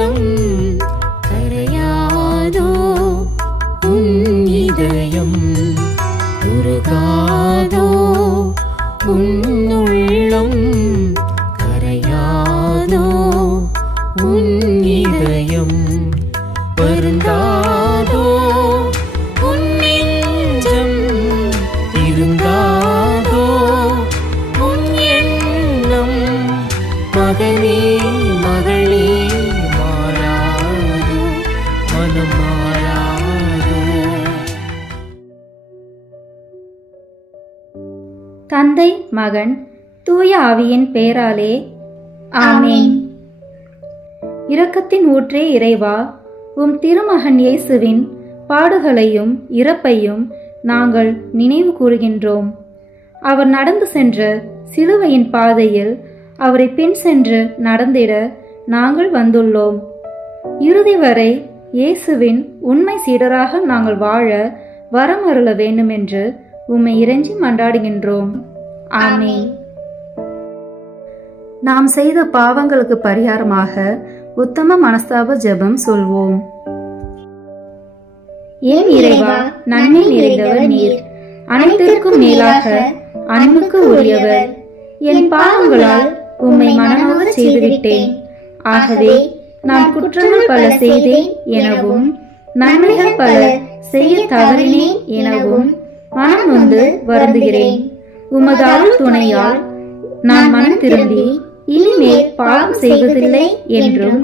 உள்ளம் கரையாதோ உன் இதயம் உருகாதோ உன் உள்ளம் கரையாதோ உன் இதயம் வருந்தாதோ உன் நெஞ்சம் இருந்தாதோ உன் எண்ணம் மகனே மகளே மாறாதோ மனம் மாறாதோ. தந்தை மகன் தூய ஆவியின் பெயராலே ஆமென். இரக்கத்தின் ஊற்றே இறைவா, உம் திருமகன் இயேசுவின் பாடுகளையும் இறப்பையும் நாங்கள் நினைவு கூறுகின்றோம். அவர் நடந்து சென்ற சிலுவையின் பாதையில் அவரை பின் சென்று நடந்திட நாங்கள் வந்துள்ளோம். இறுதி வரை இயேசுவின் உண்மை சீடராக நாங்கள் வாழ வரம் அருள வேண்டும் என்று உம்மை இறைஞ்சி மன்றாடுகின்றோம். ஆமென். நாம் செய்த பாவங்களுக்கு பரிகாரமாக உத்தம மனஸ்தாப ஜெபம் சொல்வோம். ஏன் இறைவா, நன்மை நிறைந்தவர் நீர், அனைத்திற்கும் மேலாக அன்புக்கு உரியவர். என் பாவங்களால் உம்மை மனநோக செய்துவிட்டேன். ஆகவே நான் குற்றங்கள் பல செய்தேன் எனவும் நன்மைகள் பல செய்ய தவறினேன் எனவும் மனம் நொந்து வருந்துகிறேன். உமது அருள் துணையால் நான் மனம் திரும்பி இனிமேல் பாவம் செய்வதில்லை என்றும்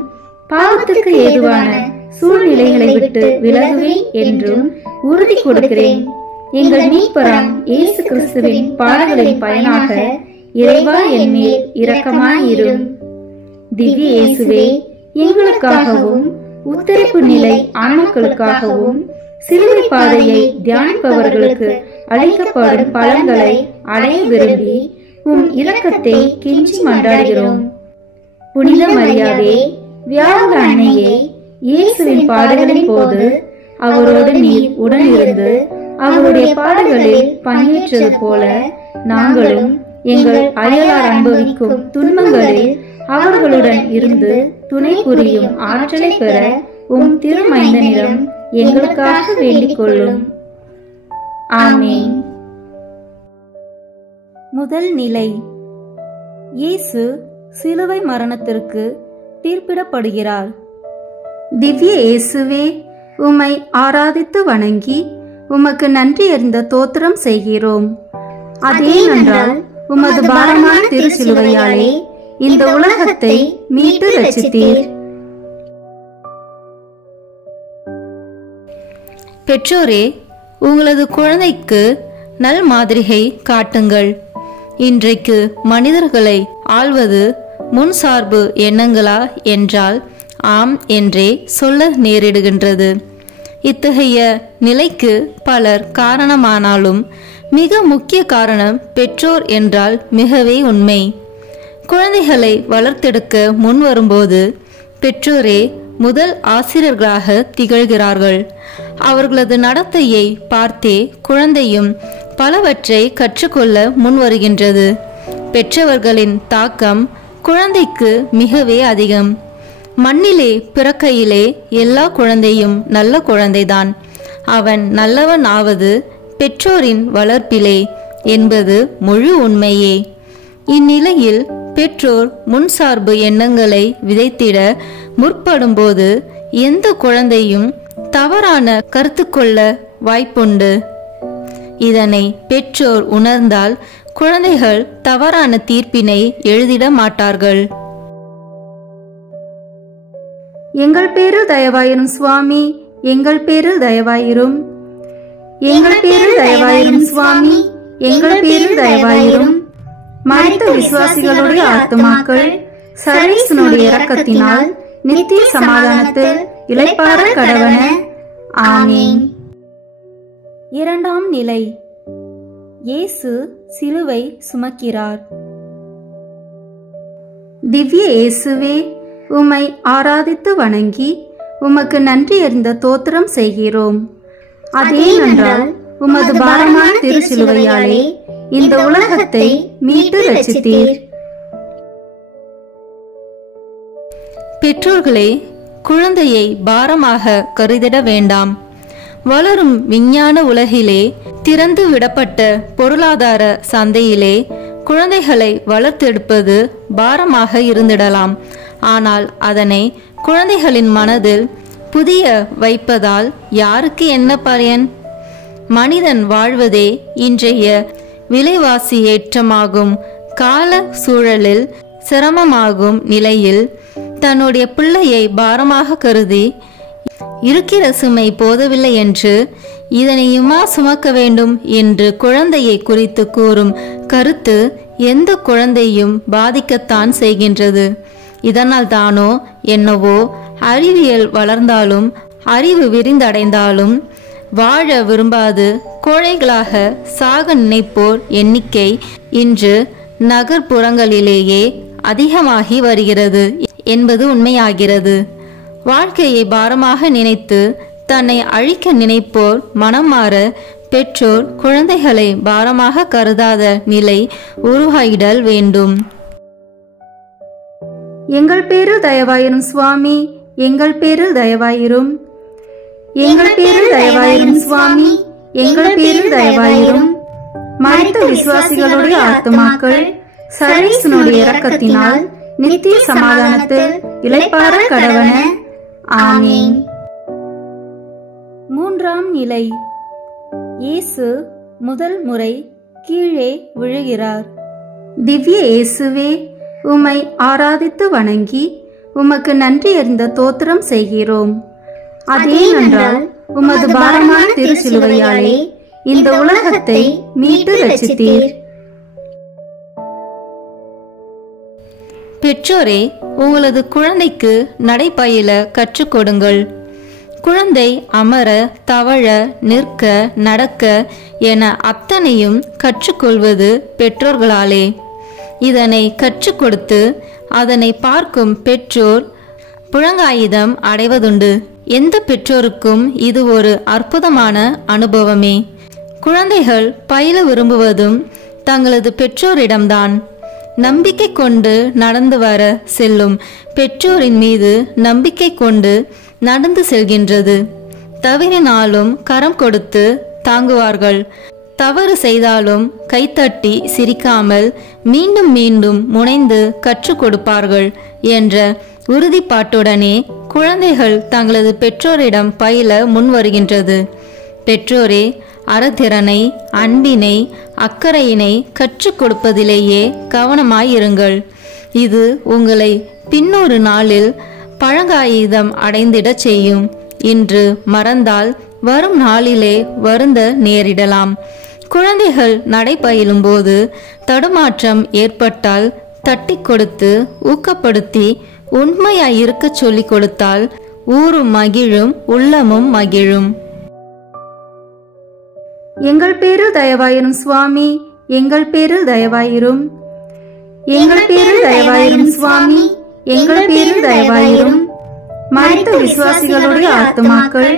பாவத்துக்கு ஏதுவான சூழ்நிலைகளை விட்டு விலகுவேன் என்றும் உறுதி கொடுக்கிறேன். எங்கள் மீட்பராம் இயேசு கிறிஸ்துவின் பாடுகளின் பயனாக இறைவா என் மேல் இரக்கமாயிரும். திவ்ய இயேசுவே, எங்களுக்காகவும் உத்தரிப்பு நிலை ஆன்மாக்களுக்காகவும் சிலுவை பாதையை தியானிப்பவர்களுக்கு அளிக்கப்படும் பலன்களை அடைய விரும்பி உம் இரக்கத்தை கெஞ்சி மன்றாடுகிறோம். புனித மரியாவே, வியாழ அன்னையே, இயேசுவின் பாடுகளின் போது அவரோடு நீர் உடன் இருந்து அவருடைய பாடுகளில் பங்கேற்றது போல நாங்களும் எங்கள் அயலார் அனுபவிக்கும் துன்பங்களில் அவர்களுடன் இருந்து துணை புரியும் ஆற்றலை பெற உம் திருமைந்தனிடம் எங்களுக்காக வேண்டிக் கொள்ளும். ஆமென். முதல் நிலை. இயேசு சிலுவை மரணத்திற்கு தீர்ப்பிடப்படுகிறார். திவ்ய இயேசுவே, உம்மை ஆராதித்து வணங்கி உமக்கு நன்றி அறிந்த தோத்திரம் செய்கிறோம். அதே நன்றால் உமது பாரமான திருச்சிலுவையாலே இந்த உலகத்தை மீட்டு ரட்சித்தீர். பெற்றோரே, உங்களது குழந்தைக்கு நல் மாதிரிகை காட்டுங்கள். இன்றைக்கு மனிதர்களை ஆள்வது முன்சார்பு எண்ணங்களா என்றால் ஆம் என்றே சொல்ல நேரிடுகின்றது. இத்தகைய நிலைக்கு பலர் காரணமானாலும் மிக முக்கிய காரணம் பெற்றோர் என்றால் மிகவே உண்மை. குழந்தைகளை வளர்த்தெடுக்க முன் வரும்போது பெற்றோரே முதல் ஆசிரியர்களாக திகழ்கிறார்கள். அவர்களது நடத்தையை பார்த்தே குழந்தையும் பலவற்றை கற்றுக்கொள்ள முன் வருகின்றது. பெற்றவர்களின் தாக்கம் குழந்தைக்கு மிகவே அதிகம். மண்ணிலே பிறக்கையிலே எல்லா குழந்தையும் நல்ல குழந்தைதான். அவன் நல்லவன் ஆவது பெற்றோரின் வளர்ப்பிலே என்பது முழு உண்மையே. இந்நிலையில் பெற்றோர் முன்சார்பு எண்ணங்களை விதைத்திட முற்படும்போது எந்த குழந்தையும் தவறான கருத்து கொள்ள வாய்ப்புண்டு. இதனை பெற்றோர் உணர்ந்தால் குழந்தைகள் தவறான தீர்ப்பினை எழுதிட மாட்டார்கள். எங்கள் பேரில் தயவாயிரும் சுவாமி, எங்கள் பேரில் தயவாயிரும், எங்கள் பேரில் தயவாயிரும் சுவாமி, எங்கள் பேரில் தயவாயிரும். மரித்த விசுவாசிகளுடைய ஆத்துமாக்கள் சர்வேசனுடைய இரக்கத்தினால் நித்திய சமாதானத்தில் இளைப்பாற கடவன. ஆமென். இரண்டாம் நிலை. இயேசு சிலுவை சுமக்கிறார். திவ்ய இயேசுவே, உம்மை ஆராதித்து வணங்கி உமக்கு நன்றி அறிந்த தோத்திரம் செய்கிறோம். அதே நன்றால் உமது பாரமான திருச்சிலுவையாலே இந்த உலகத்தை மீட்டு ரட்சித்தீர். பெற்றோர்களே, குழந்தையை பாரமாக கருதிட வேண்டாம். வளரும் விஞ்ஞான உலகிலே, திறந்து விடப்பட்ட பொருளாதார சந்தையிலே குழந்தைகளை வளர்த்தெடுப்பது பாரமாக இருந்திடலாம். ஆனால் அதனை குழந்தைகளின் மனதில் புதிய வைப்பதால் யாருக்கு என்ன பயன்? மனிதன் வாழ்வதே இன்றைய விலைவாசி ஏற்றமாகும் கால சூழலில் சிரமமாகும் நிலையில் தன்னுடைய பிள்ளையை பாரமாக கருதி, இருக்கிற சுமை போதவில்லை என்று இதனையுமா சுமக்க வேண்டும் என்று குழந்தையை குறித்து கூறும் கருத்து எந்த குழந்தையும் பாதிக்கத்தான் செய்கின்றது. இதனால் தானோ என்னவோ அறிவியல் வளர்ந்தாலும் அறிவு விரிந்தடைந்தாலும் வாழ விரும்பாது கோழைகளாக சாக நினைப்போர் எண்ணிக்கை இன்று நகர்ப்புறங்களிலேயே அதிகமாகி வருகிறது என்பது உண்மையாகிறது. வாழ்க்கையை பாரமாக நினைத்து தன்னை அழிக்க நினைப்போர் மனம் மாற பெற்றோர் குழந்தைகளை பாரமாக கருதாத நிலை உருவாகிடல் வேண்டும். எங்கள் பேரில் தயவாயிரும் சுவாமி, எங்கள் பேரில் தயவாயிரும். எங்கள் பேரில் தயவாயிரும் சுவாமி, எங்கள் பேரில் தயவாயிரும். மரித்த விசுவாசிகளுடைய ஆத்துமாக்கள் சர்வேசனுடைய இரக்கத்தினால் நித்திய சமாதானத்தில் இளைப்பாற கடவன. ஆமீன். மூன்றாம் நிலை. இயேசு முதல் முறை கீழே விழுகிறார். திவ்ய இயேசுவே, உம்மை ஆராதித்து வணங்கி உமக்கு நன்றி அறிந்த தோத்திரம் செய்கிறோம். அதேனென்றால் உமது பாரமான திருச்சிலுவையாலே இந்த உலகத்தை மீட்டு ரட்சித்தீர். பெற்றோரே, உங்களது குழந்தைக்கு நடைபயில கற்றுக் கொடுங்கள். குழந்தை அமர, தவழ, நிற்க, நடக்க என அத்தனையும் கற்றுக்கொள்வது பெற்றோர்களாலே. இதனை கற்றுக் கொடுத்து அதனை பார்க்கும் பெற்றோர் புழங்காயுதம் அடைவதுண்டு. எந்த பெற்றோருக்கும் இது ஒரு அற்புதமான அனுபவமே. குழந்தைகள் பயில விரும்புவதும் தங்களது பெற்றோரிடம்தான். நம்பிக்கை கொண்டு நடந்து வர செல்லும் பெற்றோரின் மீது நம்பிக்கை கொண்டு நடந்து செல்கின்றது. தவறினாலும் கரம் கொடுத்து தாங்குவார்கள். தவறு செய்தாலும் கைத்தட்டி சிரிக்காமல் மீண்டும் மீண்டும் முனைந்து கற்றுக் கொடுப்பார்கள் என்ற உறுதிப்பாட்டுடனே குழந்தைகள் தங்களது பெற்றோரிடம் பயில முன் வருகின்றது. பெற்றோரே, அறத்திறனை, அன்பினை, அக்கறையினை கற்றுக் கொடுப்பதிலேயே கவனமாயிருங்கள். இது உங்களை பின்னொரு நாளில் பழங்காயுதம் அடைந்திடச் செய்யும். இன்று மறந்தால் வரும் நாளிலே வருந்த நேரிடலாம். குழந்தைகள் நடைபயிலும் போது தடுமாற்றம் ஏற்பட்டால் தட்டி கொடுத்து ஊக்கப்படுத்தி உண்மையாயிருக்க சொல்லிக் கொடுத்தால் ஊரும் மகிழும், உள்ளமும் மகிழும். எங்கள் பேரில் தயவாயிரும் சுவாமி, எங்கள் பேரில் தயவாயிரும். எங்கள் பேரில் தயவாயிரும் சுவாமி, எங்கள் பேரில் தயவாயிரும். மரித்த விசுவாசிகளுடைய ஆத்துமாக்கள்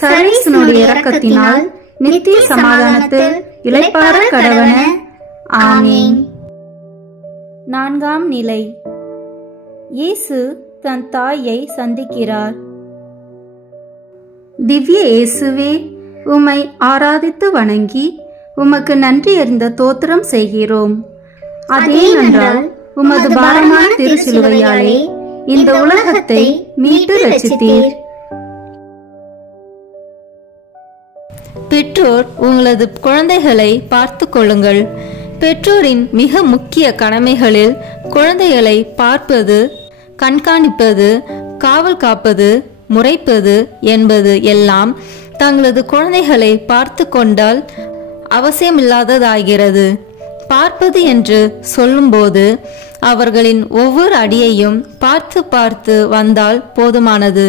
சர்வேசனுடைய இரக்கத்தினால் நித்திய சமாதானத்தில் இளைப்பாற கடவன. ஆமீன். நான்காம் நிலை. இயேசு தன் தாயை சந்திக்கிறார். திவ்ய இயேசுவே, உம்மை ஆராதித்து வணங்கி உமக்கு நன்றி அறிந்த தோத்திரம் செய்கிறோம். அதேனென்றால் உமது பாரமான திருச்சிலுவையாலே இந்த உலகத்தை மீட்டு ரட்சித்தீர். பெற்றோர் உங்களது குழந்தைகளை பார்த்து கொள்ளுங்கள். பெற்றோரின் மிக முக்கிய கடமைகளில் குழந்தைகளை பார்ப்பது, கண்காணிப்பது, காவல் காப்பது, முறைப்பது என்பது எல்லாம் தங்களது குழந்தைகளை பார்த்து கொண்டால் அவசியமில்லாததாகிறது. பார்ப்பது என்று சொல்லும்போது அவர்களின் ஒவ்வொரு அடியையும் பார்த்து பார்த்து வந்தால் போதுமானது.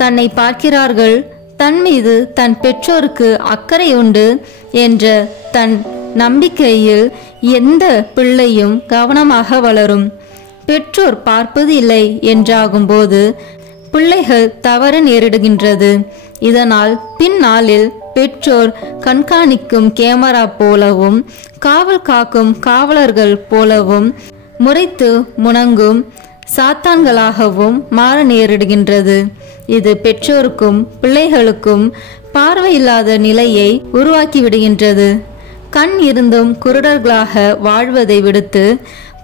தன்னை பார்க்கிறார்கள், தன் மீது தன் பெற்றோருக்கு அக்கறை உண்டு என்ற தன் நம்பிக்கையில் எந்த பிள்ளையும் கவனமாக வளரும். பெற்றோர் பார்ப்பது இல்லை என்றாகும்போது பிள்ளைகள் தவற நேரிடுகின்றது. இதனால் பின்னாளில் பெற்றோர் கண்காணிக்கும் கேமரா போலவும் காவல் காக்கும் காவலர்கள் போலவும் முறைத்து முணங்கும் சாத்தான்களாகவும் மாற நேரிடுகின்றது. இது பெற்றோருக்கும் பிள்ளைகளுக்கும் பார்வையில்லாத நிலையை உருவாக்கிவிடுகின்றது. கண் இருந்தும் குருடர்களாக வாழ்வதை விடுத்து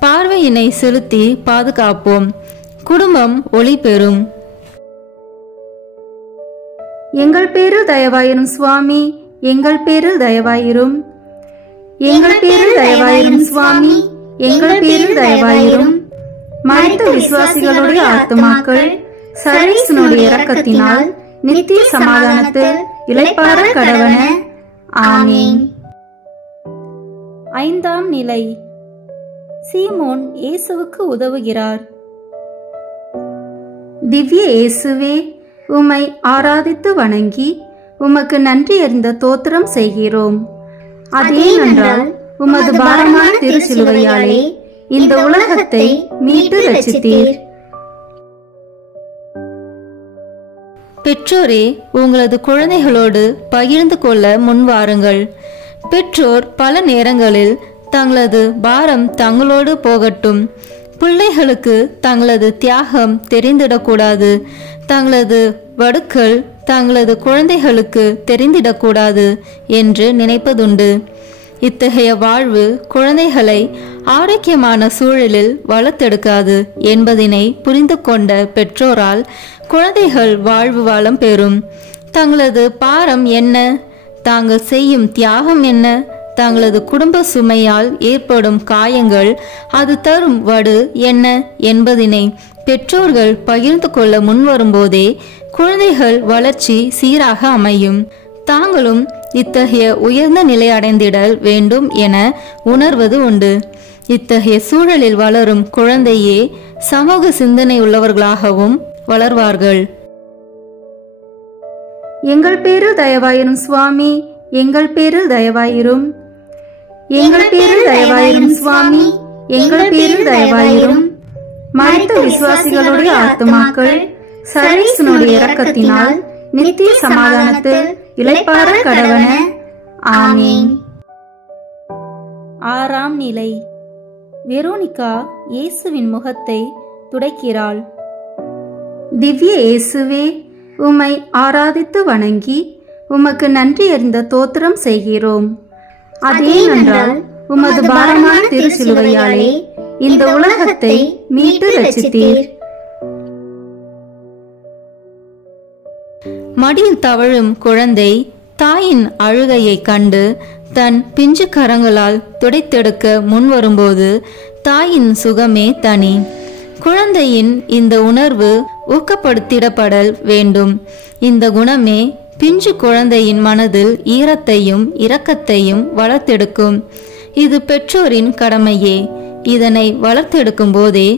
பார்வையினை செலுத்தி பாதுகாப்போம். குடும்பம் ஒளி பெறும். எங்கள் பேரில் தயவாயிரும் சுவாமி, எங்கள் பேரில் தயவாயிரும். எங்கள் பேரில் தயவாயிரும் சுவாமி, எங்கள் பேரில் தயவாயிரும். மரித்த விசுவாசிகளுடைய ஆத்துமாக்கள் சர்வேசனுடைய இரக்கத்தினால் நித்திய சமாதானத்தில் இளைப்பாற கடவன. ஆமீன். ஐந்தாம் நிலை. சீமோன் இயேசுவுக்கு உதவுகிறார். திவ்ய இயேசுவே, உம்மை ஆராதித்து வணங்கி உமக்கு நன்றி அறிந்த தோத்திரம் செய்கிறோம். அதேனென்றால் உமது பாரமான திருச்சிலுவையாலே இந்த உலகத்தை மீட்டு ரட்சித்தீர். பெற்றோரே, உங்களது குழந்தைகளோடு பகிர்ந்து கொள்ள முன்வாருங்கள். பெற்றோர் பல நேரங்களில் தங்களது பாரம் தங்களோடு போகட்டும். பிள்ளைகளுக்கு தங்களது தியாகம் தெரிந்திடக்கூடாது. தங்களது வடுக்கள் தங்களது குழந்தைகளுக்கு தெரிந்திடக்கூடாது என்று நினைப்பதுண்டு. இத்தகைய வாழ்வு குழந்தைகளை ஆரோக்கியமான சூழலில் வளர்த்தெடுக்காது என்பதனை புரிந்து கொண்ட பெற்றோரால் குழந்தைகள் வாழ்வு வளம் பெறும். தங்களது பாரம் என்ன, தாங்கள் செய்யும் தியாகம் என்ன, தங்களது குடும்ப சுமையால் ஏற்படும் காயங்கள், அது தரும் வடு என்ன என்பதனை பெற்றோர்கள் பகிர்ந்து கொள்ள முன்வரும்போதே குழந்தைகள் வளர்ச்சி சீராக அமையும். தாங்களும் இத்தகைய உயர்ந்த நிலை அடைந்திடல் வேண்டும் என உணர்வது உண்டு. இத்தகைய சூழலில் வளரும் குழந்தையே சமூக சிந்தனை உள்ளவர்களாகவும் வளர்வார்கள். எங்கள் பேரில் தயவாயிரும் சுவாமி, எங்கள் பேரில் தயவாயிரும். எங்கள் பேரில் தயவாயிரும் சுவாமி, எங்கள் பேரில் தயவாயிரும். மரித்த விசுவாசிகளுடைய ஆத்துமாக்கள் சர்வேசனுடைய இரக்கத்தினால் நித்திய சமாதானத்தில் இளைப்பாற கடவன. ஆமீன். ஆறாம் நிலை. வெரோனிகா இயேசுவின் முகத்தை துடைக்கிறாள். திவ்ய இயேசுவே, உம்மை ஆராதித்து வணங்கி உமக்கு நன்றி அறிந்த தோத்திரம் செய்கிறோம். அதேனென்றால் உமது பாரமான திருச்சிலுவையாலே இந்த உலகத்தை மீட்டு ரட்சித்தீர். மடியில் தவழும் குழந்தை தாயின் அழுகையை கண்டு தன் பிஞ்சு கரங்களால் துடைத்தெடுக்க முன்வரும்போது தாயின் சுகமே தனி. குழந்தையின் இந்த உணர்வு ஊக்கப்படுத்திடப்படல் வேண்டும். இந்த குணமே பிஞ்சு குழந்தையின் மனதில் ஈரத்தையும் இரக்கத்தையும் வளர்த்தெடுக்கும். இது பெற்றோரின் கடமையே. இதனை வளர்த்தெடுக்கும் போதே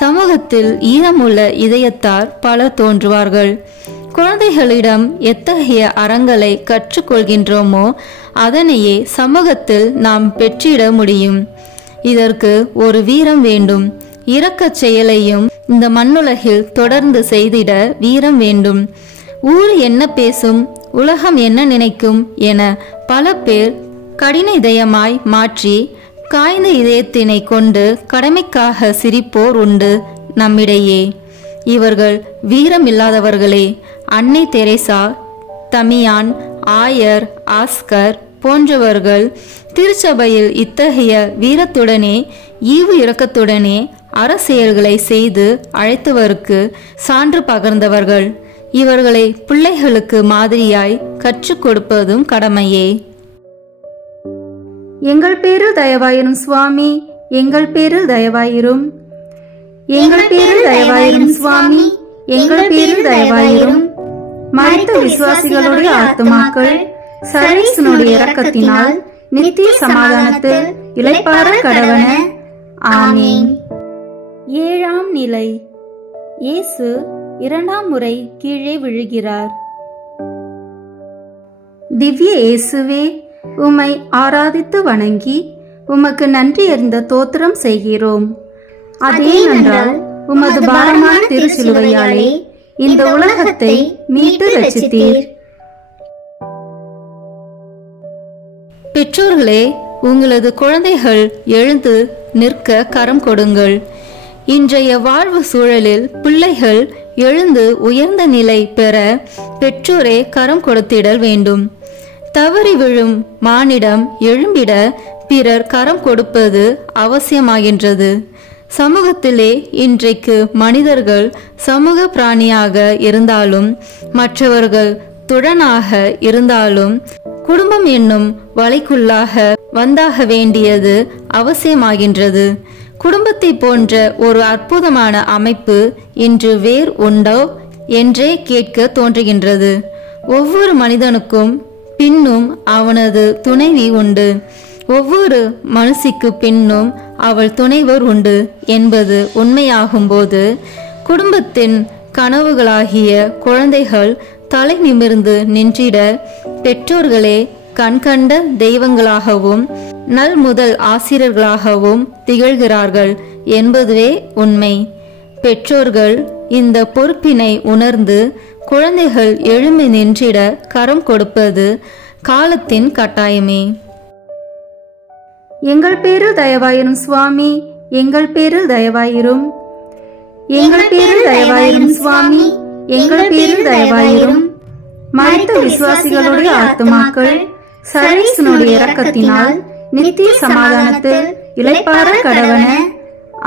சமூகத்தில் ஈரமுள்ள இதயத்தார் பலர் தோன்றுவார்கள். குழந்தைகளிடம் எத்தகைய அறங்களை கற்றுக்கொள்கின்றோமோ அதனையே சமூகத்தில் நாம் பெற்றிட முடியும். இதற்கு ஒரு வீரம் வேண்டும். இரக்கச் செயலையும் இந்த மண்ணுலகில் தொடர்ந்து செய்திட வீரம் வேண்டும். ஊர் என்ன பேசும், உலகம் என்ன நினைக்கும் என பல பேர் கடின இதயமாய் மாற்றி காய்ந்த இதயத்தினை கொண்டு கடமைக்காக சிரிப்போர் உண்டு நம்மிடையே. இவர்கள் வீரமில்லாதவர்களே. அன்னை தெரேசா, தமியான், ஆயர், ஆஸ்கர் போன்றவர்கள் திருச்சபையில் இத்தகைய வீரத்துடனே ஈவு இரக்கத்துடனே அறச்செயல்களை செய்து அழைத்தவருக்கு சான்று பகர்ந்தவர்கள். இவர்களை பிள்ளைகளுக்கு மாதிரியாய் கற்றுக் கொடுப்பதும் கடமையே. எங்கள் பேரில் தயவாயிரும் சுவாமி, எங்கள் பேரில் தயவாயிரும். எங்கள் பேரில் தயவாயிரும் சுவாமி, எங்கள் பேரில் தயவாயிரும். மரித்த விசுவாசிகளுடைய ஆத்துமாக்கள் சர்வேசனுடைய இரக்கத்தினால் நித்திய சமாதானத்தில் இளைப்பாற கடவன. ஆமீன். ஏழாம் நிலை. இயேசு இரண்டாம் முறை கீழே விழுகிறார். திவ்ய இயேசுவே, உம்மை ஆராதித்து வணங்கி உமக்கு நன்றி அறிந்த தோத்திரம் செய்கிறோம். அதேனென்றால் உமது பாரமான திருச்சிலுவையாலே இந்த உலகத்தை மீட்டு ரட்சித்தீர். பெற்றோர்களே, உங்களது குழந்தைகள் எழுந்து நிற்க கரம் கொடுங்கள். இன்றைய வாழ்வு சூழலில் பிள்ளைகள் எழுந்து உயர்ந்த நிலை பெற பெற்றோரே கரம் கொடுத்திடல் வேண்டும். தவறி விழும் மானிடம் எழும்பிட பிறர் கரம் கொடுப்பது அவசியமாகின்றது. சமூகத்திலே இன்றைக்கு மனிதர்கள் சமூக பிராணியாக இருந்தாலும் மற்றவர்கள் துடனாக இருந்தாலும் குடும்பம் என்னும் வலைக்குள்ளாக வந்தாக வேண்டியது அவசியமாகின்றது. குடும்பத்தை போன்ற ஒரு அற்புதமான அமைப்பு இன்று வேறு உண்டோ என்றே கேட்க தோன்றுகின்றது. ஒவ்வொரு மனிதனுக்கும் பின்னும் அவனது துணைவி உண்டு. ஒவ்வொரு மனுஷிக்கு பின்னும் அவள் துணைவர் உண்டு என்பது உண்மையாகும் போது குடும்பத்தின் கனவுகளாகிய குழந்தைகள் தலை நிமிர்ந்து நின்றிட பெற்றோர்களே கண்கண்ட தெய்வங்களாகவும் நல் முதல் ஆசிரியர்களாகவும் திகழ்கிறார்கள் என்பதுவே உண்மை. பெற்றோர்கள் இந்த பொறுப்பினை உணர்ந்து குழந்தைகள் எழும்பி நின்றிட கரம் கொடுப்பது காலத்தின் கட்டாயமே. எங்கள் பேரில் தயவாயிரும் சுவாமி, எங்கள் பேரில் தயவாயிரும். எங்கள் பேரில் தயவாயிரும் சுவாமி, எங்கள் பேரில் தயவாயிரும். மரித்த விசுவாசிகளுடைய ஆத்துமாக்கள் சர்வேசனுடைய இரக்கத்தினால் நித்திய சமாதானத்தில் இளைப்பாற கடவன.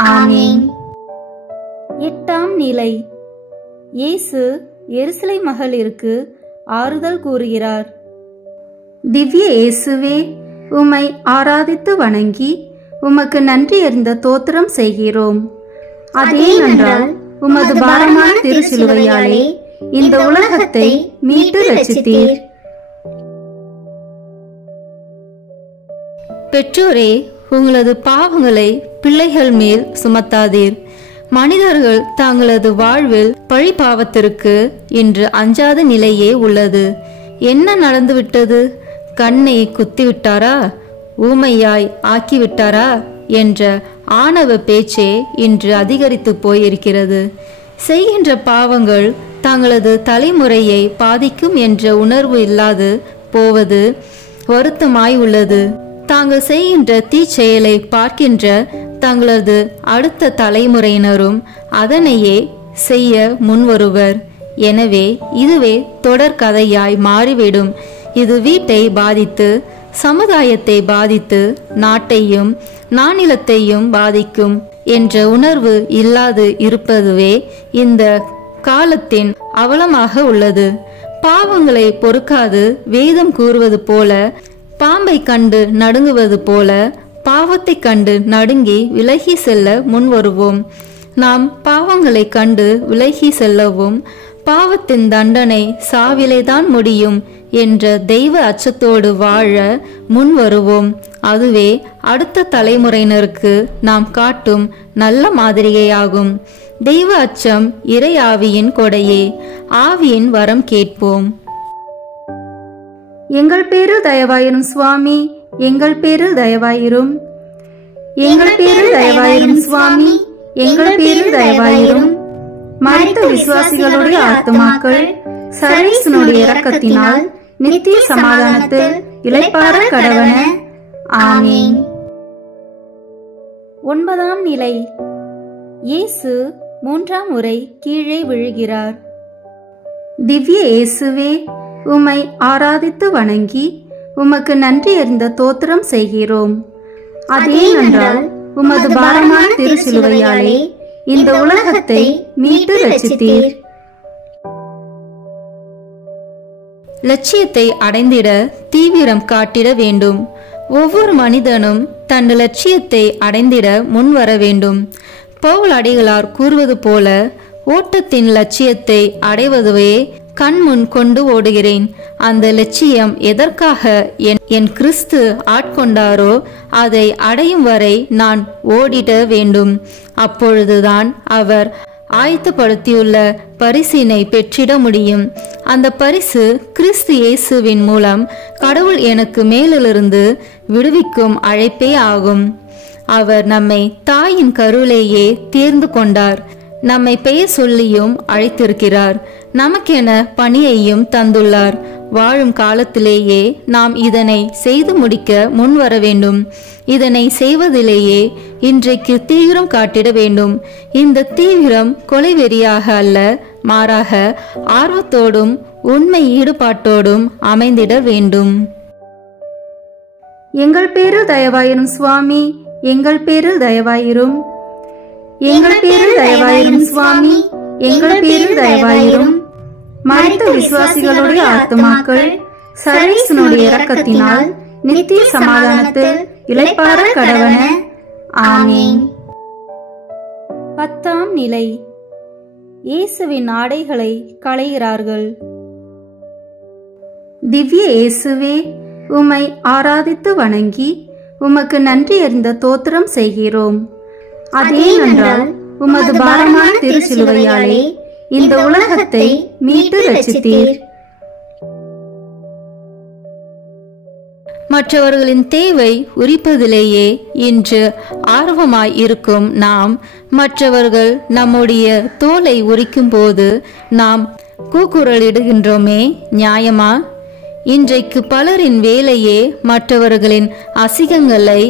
ஆமீன். 8ஆம் நிலை. இயேசு எருசலேம் மகளிருக்கு ஆறுதல் கூறுகிறார். திவ்ய இயேசுவே, உம்மை ஆராதித்து வணங்கி உமக்கு நன்றி அறிந்த தோத்திரம் செய்கிறோம். அதேனென்றால் உமது பாரமான திருச்சிலுவையாலே இந்த உலகத்தை மீட்டு ரட்சித்தீர். பெற்றோரே, உங்களது பாவங்களை பிள்ளைகள் மேல் சுமத்தாதீர். மனிதர்கள் தங்களது வாழ்வில் பழி பாவத்திற்கு இன்று அஞ்சாத நிலையே உள்ளது. என்ன நடந்துவிட்டது? கண்ணை குத்திவிட்டாரா, ஊமையாய் ஆக்கிவிட்டாரா என்ற ஆணவ பேச்சே இன்று அதிகரித்து போயிருக்கிறது. செய்கின்ற பாவங்கள் தங்களது தலைமுறையை பாதிக்கும் என்ற உணர்வு இல்லாது போவது வருத்தமாய் உள்ளது. தாங்கள் செய்கின்ற தீச்செயலை பார்க்கின்ற தங்களது அடுத்த தலைமுறையினரும் அதனையே செய்ய முன்வருவர். எனவே இதுவே தொடர்கதையாய் மாறிவிடும். இது வீட்டை பாதித்து, சமுதாயத்தை பாதித்து, நாட்டையும் நானிலத்தையும் பாதிக்கும் என்ற உணர்வு இல்லாது இருப்பதுவே இந்த காலத்தின் அவலமாக உள்ளது. பாவங்களை பொறுக்காது வேதம் கூறுவது போல, பாம்பை கண்டு நடுங்குவது போல பாவத்தை கண்டு நடுங்கி விலகி செல்ல முன் வருவோம். நாம் பாவங்களை கண்டு விலகி செல்லவும் பாவத்தின் தண்டனை சாவிலேதான் முடியும் என்ற தெய்வ அச்சத்தோடு வாழ முன் வருவோம். அதுவே அடுத்த தலைமுறையினருக்கு நாம் காட்டும் நல்ல மாதிரியாகும். தெய்வ அச்சம் இறை ஆவியின் கொடையே. ஆவியின் வரம் கேட்போம். எங்கள் பேரில் தயவாயிரும் சுவாமி, எங்கள் பேரில் தயவாயிரும். எங்கள் பேரில் தயவாயிரும் சுவாமி, எங்கள் பேரில் தயவாயிரும். மரித்த விசுவாசிகளுடைய ஆத்துமாக்கள் சர்வேசனுடைய இரக்கத்தினால் நித்திய சமாதானத்தில் இளைப்பாற கடவன. ஆமீன். 9ஆம் நிலை. இயேசு 3ஆம் முறை கீழே விழுகிறார். திவ்ய இயேசுவே, உம்மை ஆராதித்து வணங்கி உமக்கு நன்றி அறிந்த தோத்திரம் செய்கிறோம். அதேனென்றால் உமது பாரமான திருச்சிலுவையாலே இந்த உலகத்தை மீட்டு ரட்சித்தீர். லட்சியத்தை அடைந்திட தீவிரம் காட்டிட வேண்டும். ஒவ்வொரு மனிதனும் தன் லட்சியத்தை அடைந்திட முன்வர வேண்டும். பவுல் அடிகளார் கூறுவது போல, ஓட்டத்தின் லட்சியத்தை அடைவதுவே கண்முன் கொண்டு ஓடுகிறேன். அந்த லட்சியம் எதற்காக என் கிறிஸ்து ஆட்கொண்டாரோ அதை அடையும் வரை நான் ஓடிட வேண்டும். அப்பொழுதுதான் அவர் ஆயத்தப்படுத்தியுள்ள பரிசினை பெற்றிட முடியும். அந்த பரிசு கிறிஸ்து இயேசுவின் மூலம் கடவுள் எனக்கு மேலிருந்து விடுவிக்கும் அழைப்பே ஆகும். அவர் நம்மை தாயின் கருவிலேயே தேர்ந்து கொண்டார். நம்மை பெயர் சொல்லியும் அழைத்திருக்கிறார். நமக்கென பணியையும் தந்துள்ளார். வாழும் காலத்திலேயே நாம் இதனை செய்து முடிக்க முன்வர வேண்டும். இதனை செய்வதிலேயே இன்றைக்கு தீவிரம் காட்டிட வேண்டும். இந்த தீவிரம் கொலைவெறியாக அல்ல, மாறாக ஆர்வத்தோடும் உண்மை ஈடுபாட்டோடும் அமைந்திட வேண்டும். எங்கள் பேரில் தயவாயிரும் சுவாமி, எங்கள் பேரில் தயவாயிரும். எங்கள் பேரில் தயவாயிரும் சுவாமி, எங்கள் பேரில் தயவாயிரும். மரித்த விசுவாசிகளுடைய ஆத்துமாக்கள் சர்வேசனுடைய இரக்கத்தினால் நித்திய சமாதானத்தில் இளைப்பாற கடவன. ஆமீன். 10ஆம் நிலை. இயேசுவின் ஆடைகளை களைகிறார்கள். திவ்ய இயேசுவே, உம்மை ஆராதித்து வணங்கி உமக்கு நன்றி அறிந்த தோத்திரம் செய்கிறோம். அதேனென்றால் உமது பாரமான திருச்சிலுவையாலே இந்த உலகத்தை மீட்டு ரட்சித்தீர். மற்றவர்களின் தேவை உரிப்பதிலேயே இன்று ஆர்வமாய் இருக்கும் நாம், மற்றவர்கள் நம்முடைய தோலை உரிக்கும் போது நாம் கூக்குரலிடுகின்றோமே, நியாயமா? இன்றைக்கு பலரின் வேலையே மற்றவர்களின் அசிங்கங்களை,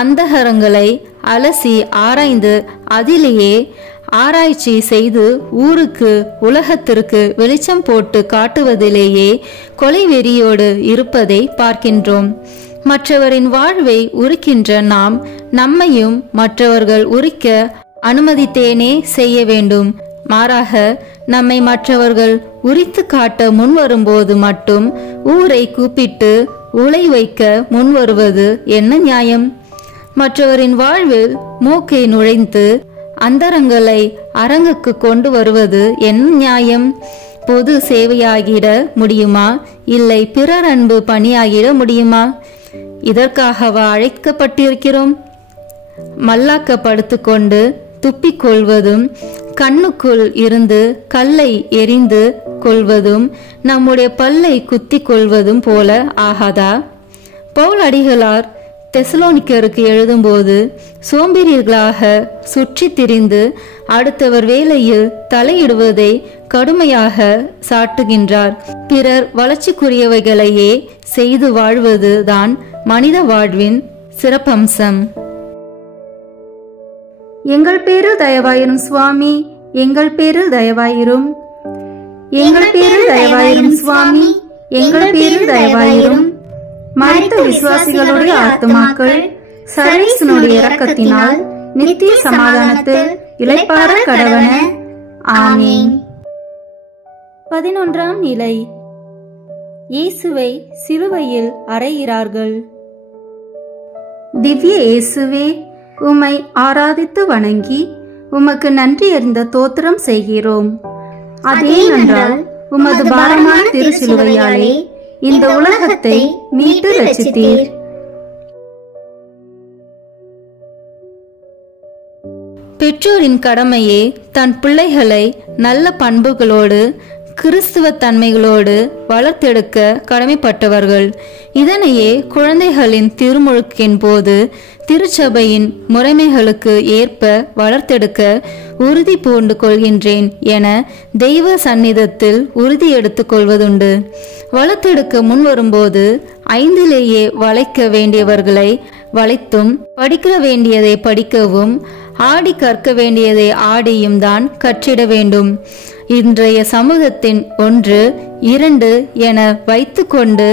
அந்தகரங்களை அலசி ஆராய்ந்து அதிலேயே ஆராய்ச்சி செய்து ஊருக்கு உலகத்திற்கு வெளிச்சம் போட்டு காட்டுவதிலேயே கொலைவெறியோடு இருப்பதை பார்க்கின்றோம். மற்றவரின் வாழ்வை உரிக்கின்ற நாம் நம்மையும் மற்றவர்கள் உரிக்க அனுமதித்தேனே செய்ய வேண்டும். மாறாக நம்மை மற்றவர்கள் உரித்து காட்ட முன்வரும்போது மட்டும் ஊரை கூப்பிட்டு உலை வைக்க முன்வருவது என்ன நியாயம்? மற்றவரின் வாழ்வில் மூக்கை நுழைந்து அந்தரங்களை அரங்குக்கு கொண்டு வருவது என்ன நியாயம்? பொது சேவையாகிட முடியுமா? இல்லை பிறர் அன்பு பணியாகிட முடியுமா? இதற்காகவா அழைக்கப்பட்டிருக்கிறோம்? மல்லாக்கப்படுத்து கொண்டு துப்பிக்கொள்வதும், கண்ணுக்குள் இருந்து கல்லை எரிந்து கொள்வதும், நம்முடைய பல்லை குத்தி கொள்வதும் போல ஆகாதா? பவுல் அடிகளார் தெசலோனிக்கருக்கு எழுதும்போது சோம்பேறிகளாக சுற்றி திரிந்து அடுத்தவர் வேலையில் தலையிடுவதை கடுமையாக சாட்டுகின்றார். பிறர் வளர்ச்சிக்குரியவைகளையே செய்து வாழ்வது தான் மனித வாழ்வின் சிறப்பம்சம். எங்கள் பேரில் தயவாயிரும் சுவாமி, எங்கள் பேரில் தயவாயிரும். எங்கள் பேரில் தயவாயிரும் சுவாமி, எங்கள் பேரில் தயவாயிரும். மரித்த விசுவாசிகளுடைய ஆத்துமாக்கள் சர்வேசனுடைய இரக்கத்தினால் நித்திய சமாதானத்தில் இளைப்பாற கடவன. ஆமீன். 11ஆம் நிலை. இயேசுவை சிலுவையில் அறைகிறார்கள். திவ்ய இயேசுவே, உம்மை ஆராதித்து வணங்கி உமக்கு நன்றி அறிந்த தோத்திரம் செய்கிறோம். அதேனென்றால் உமது பாரமான திருச்சிலுவையாலே இந்த உலகத்தை மீட்டு ரட்சித்தீர். பெற்றோரின் கடமையே தன் பிள்ளைகளை நல்ல பண்புகளோடு கிறிஸ்துவ தன்மைகளோடு வளர்த்தெடுக்க கடமைப்பட்டவர்கள். இதனையே குழந்தைகளின் திருமுழுக்கின் போது திருச்சபையின் முறைமைகளுக்கு ஏற்ப வளர்த்தெடுக்க உறுதி பூண்டு கொள்கின்றேன் என தெய்வ சந்நிதத்தில் உறுதி எடுத்துக் கொள்வதுண்டு. வளர்த்தெடுக்க முன்வரும்போது 5லேயே வளைக்க வேண்டியவர்களை வளைத்தும், படிக்க வேண்டியதை படிக்கவும், ஆடி கற்க வேண்டியதை ஆடியும் தான் கற்றிட வேண்டும். இன்றைய சமூகத்தின் 1, 2 என வைத்து கொண்டு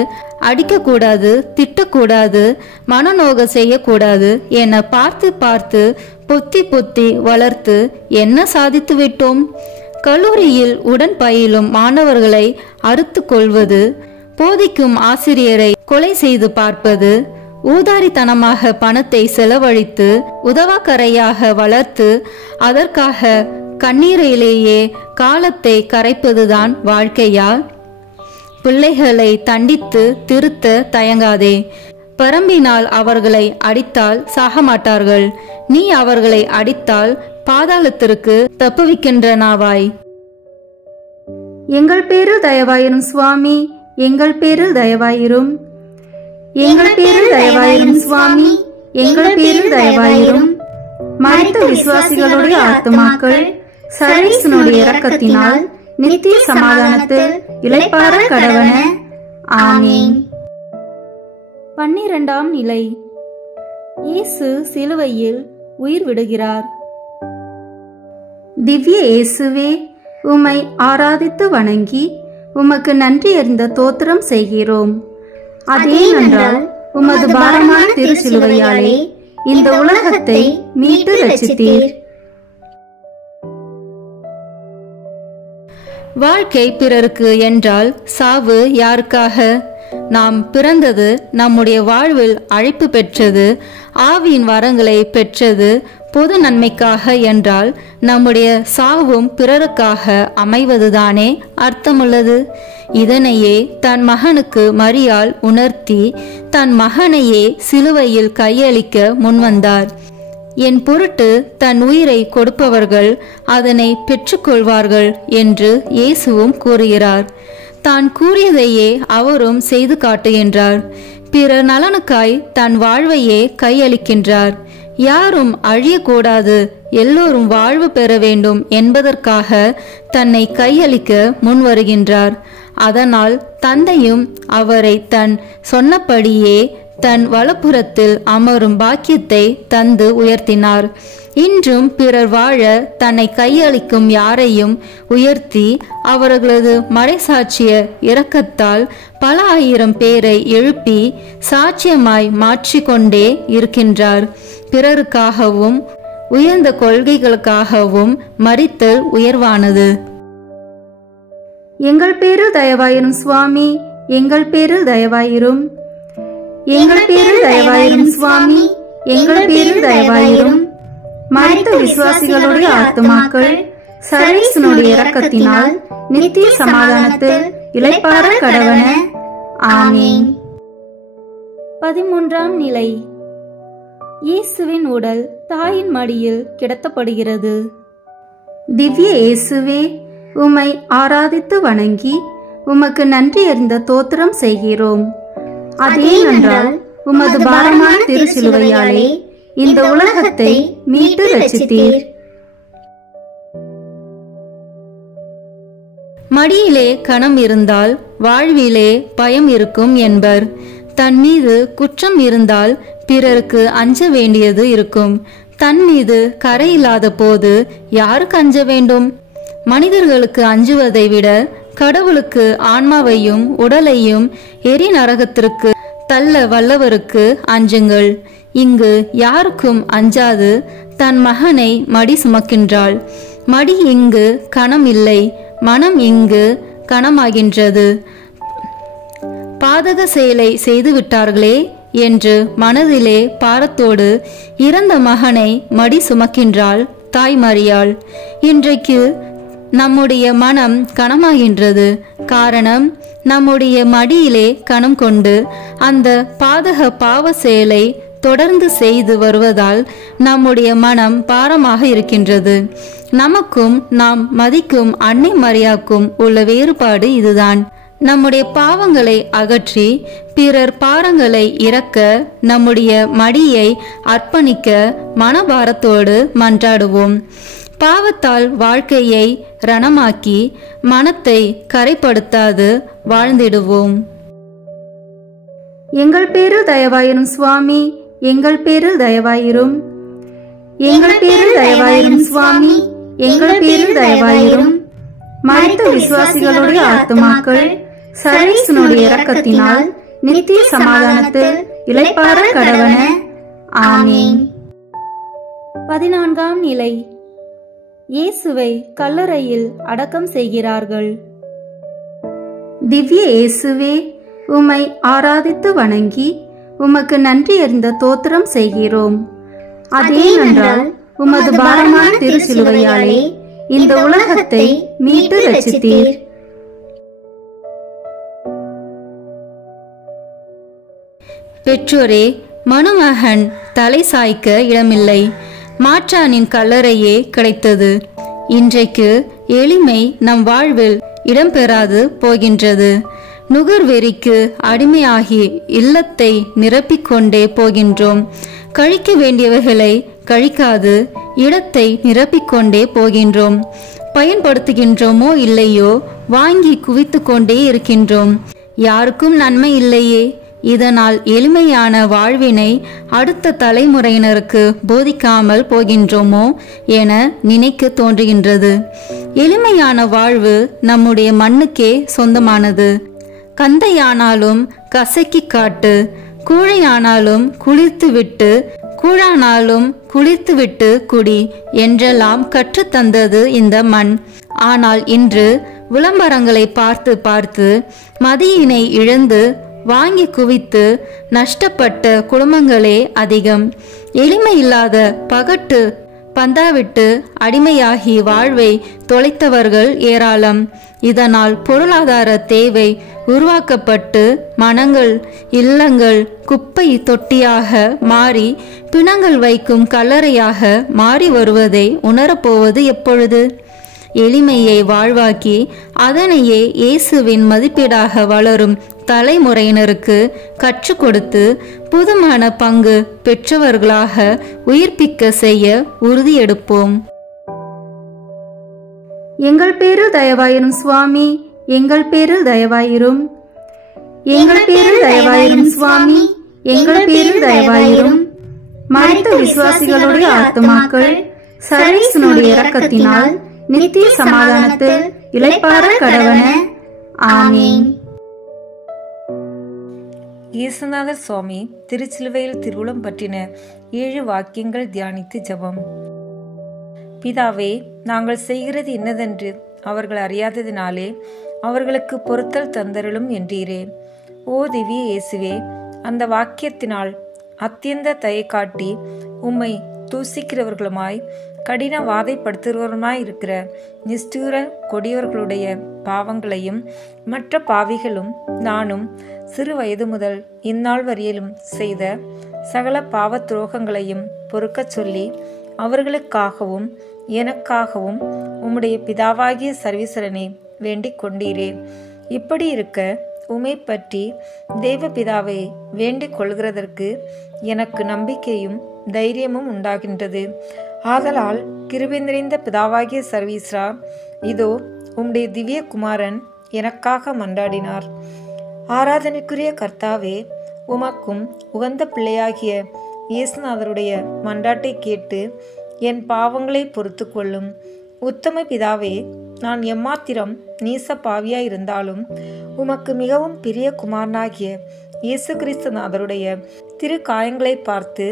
அடிக்கக்கூடாது, திட்டக்கூடாது, மனநோக செய்யக்கூடாது என பார்த்து பார்த்து பொத்தி பொத்தி வளர்த்து என்ன சாதித்து விட்டோம்? கல்லூரியில் உடன் பயிலும் மாணவர்களை அறுத்து கொள்வது, போதிக்கும் ஆசிரியரை கொலை செய்து பார்ப்பது, ஊதாரித்தனமாக பணத்தை செலவழித்து உதவாக்கரையாக வளர்த்து அதற்காக கண்ணீரிலேயே காலத்தை கரைப்பதுதான் வாழ்க்கையா? பிள்ளைகளை தண்டித்து திருத்த தயங்காதே. பரம்பினால் அவர்களை அடித்தால் சாகமாட்டார்கள். நீ அவர்களை அடித்தால் பாதாளத்திற்கு தப்புவிக்கின்றனாவாய். எங்கள் பேரில் தயவாயிரும் சுவாமி, எங்கள் பேரில் தயவாயிரும். எங்கள் பேரில் தயவாயிரும் சுவாமி, எங்கள் பேரில் தயவாயிரும். மரித்த விசுவாசிகளுடைய ஆத்துமாக்கள் சர்வேசனுடைய இரக்கத்தினால் நித்திய சமாதானத்தில் இளைப்பாற கடவன. ஆமீன். 12ஆம் நிலை. இயேசு சிலுவையில் உயிர் விடுகிறார். திவ்ய இயேசுவே, உம்மை ஆராதித்து வணங்கி உமக்கு நன்றி அறிந்த தோத்திரம் செய்கிறோம். அதேனென்றால் உமது பாரமான திருச்சிலுவையாலே இந்த உலகத்தை மீட்டு ரட்சித்தீர். வாழ்க்கை பிறருக்கு என்றால் சாவு யாருக்காக? நாம் பிறந்தது நம்முடைய வாழ்வில் அழைப்பு பெற்றது, ஆவியின் வரங்களை பெற்றது பொது நன்மைக்காக என்றால் நம்முடைய சாவும் பிறருக்காக அமைவதுதானே அர்த்தமுள்ளது. இதனையே தன் மகனுக்கு மரியாள் உணர்த்தி தன் மகனையே சிலுவையில் கையளிக்க முன்வந்தார். என் பொருட்டு தன் உயிரை கொடுப்பவர்கள் அதனை பெற்றுக்கொள்வார்கள் என்று இயேசுவும் கூறுகிறார். தான் கூறியதையே அவரும் செய்து காட்டுகின்றார். பிறர் நலனுக்காய் தன் வாழ்வையே கையளிக்கின்றார். யாரும் அழியக்கூடாது, எல்லோரும் வாழ்வு பெற வேண்டும் என்பதற்காக தன்னை கையளிக்க முன்வருகின்றார். அதனால் தந்தையும் அவரை தன் சொன்னபடியே தன் வலப்புறத்தில் அமரும் பாக்கியத்தை தந்து உயர்த்தினார். இன்றும் பிறர் வாழ தன்னை கையளிக்கும் யாரையும் உயர்த்தி அவர்களது மறைசாட்சிய இரக்கத்தால் பல ஆயிரம் பேரை எழுப்பி சாட்சியமாய் மாற்றிக்கொண்டே இருக்கின்றார். பிறருக்காகவும் உயர்ந்த கொள்கைகளுக்காகவும் மரித்தல் உயர்வானது. எங்கள் பேரில் தயவாயிரும் சுவாமி, எங்கள் பேரில் தயவாயிரும். எங்கள் பேரில் தயவாயிரும் சுவாமி, எங்கள் பேரில் தயவாயிரும். மரித்த விசுவாசிகளுடைய ஆத்துமாக்கள் சர்வேசனுடைய இரக்கத்தினால் நித்திய சமாதானத்தில் இளைப்பாற கடவன. ஆமீன். 13ஆம் நிலை. இயேசுவின் உடல் தாயின் மடியில் கிடத்தப்படுகிறது. திவ்ய இயேசுவே, உம்மை ஆராதித்து வணங்கி உமக்கு நன்றி அறிந்த தோத்திரம் செய்கிறோம். அதேனென்றால் உமது பாரமான திருச்சிலுவையாலே இந்த உலகத்தை மீட்டு ரட்சித்தீர். மடியிலே கணம் இருந்தால் வாழ்விலே பயம் இருக்கும் என்பர். தன் மீது குற்றம் இருந்தால் பிறருக்கு அஞ்ச வேண்டியது இருக்கும். தன் மீது கரையில்லாத போது யாருக்கு அஞ்ச வேண்டும்? மனிதர்களுக்கு அஞ்சுவதை விட கடவுளுக்கு ஆன்மாவையும் உடலையும் எரி நரகத்திற்கு தள்ள வல்லவருக்கு அஞ்சுங்கள். இங்கு யாருக்கும் அஞ்சாது தன் மகனை மடி சுமக்கின்றாள். மடி இங்கு கணம் இல்லை, மனம் இங்கு கணமாகின்றது. பாதக செயலை செய்து விட்டார்களே என்று மனதிலே பாரத்தோடு இறந்த மகனை மடி சுமக்கின்றாள் தாய் மரியாள். இன்றைக்கு நம்முடைய மனம் கனமாகின்றது. காரணம், நம்முடைய மடியிலே கணம் கொண்டு அந்த பாதக பாவ செயலை தொடர்ந்து செய்து வருவதால் நம்முடைய மனம் பாரமாக இருக்கின்றது. நமக்கும் நாம் மதிக்கும் அன்னை மரியாக்கும் உள்ள வேறுபாடு இதுதான். நம்முடைய பாவங்களை அகற்றி பிறர் பாரங்களை இறக்க நம்முடைய மடியை அர்ப்பணிக்க மனபாரத்தோடு மன்றாடுவோம். பாவத்தால் வாழ்க்கையை ரணமாக்கி மனத்தை கரைப்படுத்தாது வாழ்ந்திடுவோம். எங்கள் பேரில் தயவாயிரும் சுவாமி, எங்கள் பேரில் தயவாயிரும். எங்கள் பேரில் தயவாயிரும் சுவாமி, எங்கள் பேரில் தயவாயிரும். மரித்த விசுவாசிகளுடைய ஆத்துமாக்கள் சர்வேசனுடைய இரக்கத்தினால் நித்திய சமாதானத்தில் இளைப்பாற கடவன. ஆமீன். 14ஆம் நிலை. இயேசுவை கல்லறையில் அடக்கம் செய்கிறார்கள். திவ்ய இயேசுவே, உம்மை ஆராதித்து வணங்கி உமக்கு நன்றி அறிந்த தோத்திரம் செய்கிறோம். அதேனென்றால் உமது பாரமான திருச்சிலுவையாலே இந்த உலகத்தை மீட்டு ரட்சித்தீர். பெற்றோரே, மணமகன் தலை சாய்க்க இடமில்லை. மாற்றானின் கல்லறையே கிடைத்தது. இன்றைக்கு எளிமை நம் வாழ்வில் இடம்பெறாது போகின்றது. நுகர்வெறிக்கு அடிமையாகி இல்லத்தை நிரப்பிக்கொண்டே போகின்றோம். கழிக்க வேண்டியவைகளை கழிக்காது இடத்தை நிரப்பிக்கொண்டே போகின்றோம். பயன்படுத்துகின்றோமோ இல்லையோ வாங்கி குவித்து கொண்டே இருக்கின்றோம். யாருக்கும் நன்மை இல்லையே. இதனால் எளிமையான வாழ்வினை அடுத்த தலைமுறையினருக்கு போதிக்காமல் போகின்றோமோ என நினைக்க தோன்றுகின்றது. எளிமையான வாழ்வு நம்முடைய மண்ணுக்கே சொந்தமானது. கந்தையானாலும் கசக்கி காட்டு, கூழையானாலும் குளிர்த்துவிட்டு, கூழானாலும் குளிர்த்துவிட்டு குடி என்றெல்லாம் கற்றுத்தந்தது இந்த மண். ஆனால் இன்று விளம்பரங்களை பார்த்து பார்த்து மதியினை இழந்து வாங்கி குவித்து நஷ்டப்பட்ட குடும்பங்களே அதிகம். எளிமை இல்லாத பகட்டு பந்தாவிட்டு அடிமையாகி வாழ்வை தொலைத்தவர்கள் ஏராளம். இதனால் பொருளாதார தேவை உருவாக்கப்பட்டு மனங்கள், இல்லங்கள் குப்பை தொட்டியாக மாறி பிணங்கள் வைக்கும் கல்லறையாக மாறி வருவதை உணரப்போவது எப்பொழுது? எளிமையை வாழ்வாக்கி அதனையே இயேசுவின் மதிப்பீடாக வளரும் தலைமுறையினருக்கு கற்றுக் கொடுத்து புதுமான பங்கு பெற்றவர்களாக உயிர்ப்பிக்க செய்ய உறுதியெடுப்போம். எங்கள் பேரில் தயவாயிரும் சுவாமி, எங்கள் பேரில் தயவாயிரும். எங்கள் பேரில் தயவாயிரும் சுவாமி, எங்கள் பேரில் தயவாயிரும். மரித்த விசுவாசிகளுடைய ஆத்துமாக்கள் சர்வேசனுடைய இரக்கத்தினால் நித்திய சமாதானத்தில் இளைப்பாற கடவன. ஆமீன். இயேசுநாதர் சுவாமி திருச்சிலுவையில் திருவுளம் பற்றின 7 வாக்கியங்கள் தியானித்து ஜெபம். பிதாவே, நாங்கள் செய்கிறது இன்னதென்று அவர்கள் அறியாததினாலே அவர்களுக்கு பொறுத்தல் தந்தருளும் என்றீரே. ஓ திவ்ய இயேசுவே, அந்த வாக்கியத்தினால் அத்தியந்த தயை காட்டி உம்மை தூசிக்கிறவர்களுமாய் கடின வாதைப்படுத்துகிறவருமாய் இருக்கிற நிஷ்டூர கொடியவர்களுடைய பாவங்களையும் மற்ற பாவிகளும் நானும் சிறு வயது முதல் இந்நாள் வரையிலும் செய்த சகல பாவ துரோகங்களையும் பொறுக்கச் சொல்லி அவர்களுக்காகவும் எனக்காகவும் உம்முடைய பிதாவாகிய சர்வீஸ்வரனே வேண்டிக் கொண்டீரே. இப்படி இருக்க உம்மை பற்றி தேவ பிதாவை வேண்டிக் கொள்கிறதற்கு எனக்கு நம்பிக்கையும் தைரியமும் உண்டாகின்றது. ஆதலால் கிருபை நிறைந்த பிதாவாகிய சர்வீஸ்ரா, இதோ உம்முடைய திவ்ய குமாரன் எனக்காக மன்றாடினார். ஆராதனைக்குரிய கர்த்தாவே, உமக்கும் உகந்த பிள்ளையாகிய இயேசுநாதருடைய மன்றாட்டை கேட்டு என் பாவங்களை பொறுத்து கொள்ளும். உத்தம பிதாவே, நான் எம்மாத்திரம் நீச பாவியாய் இருந்தாலும் உமக்கு மிகவும் பிரிய குமாரனாகிய இயேசு கிறிஸ்துநாதருடைய திரு காயங்களை பார்த்து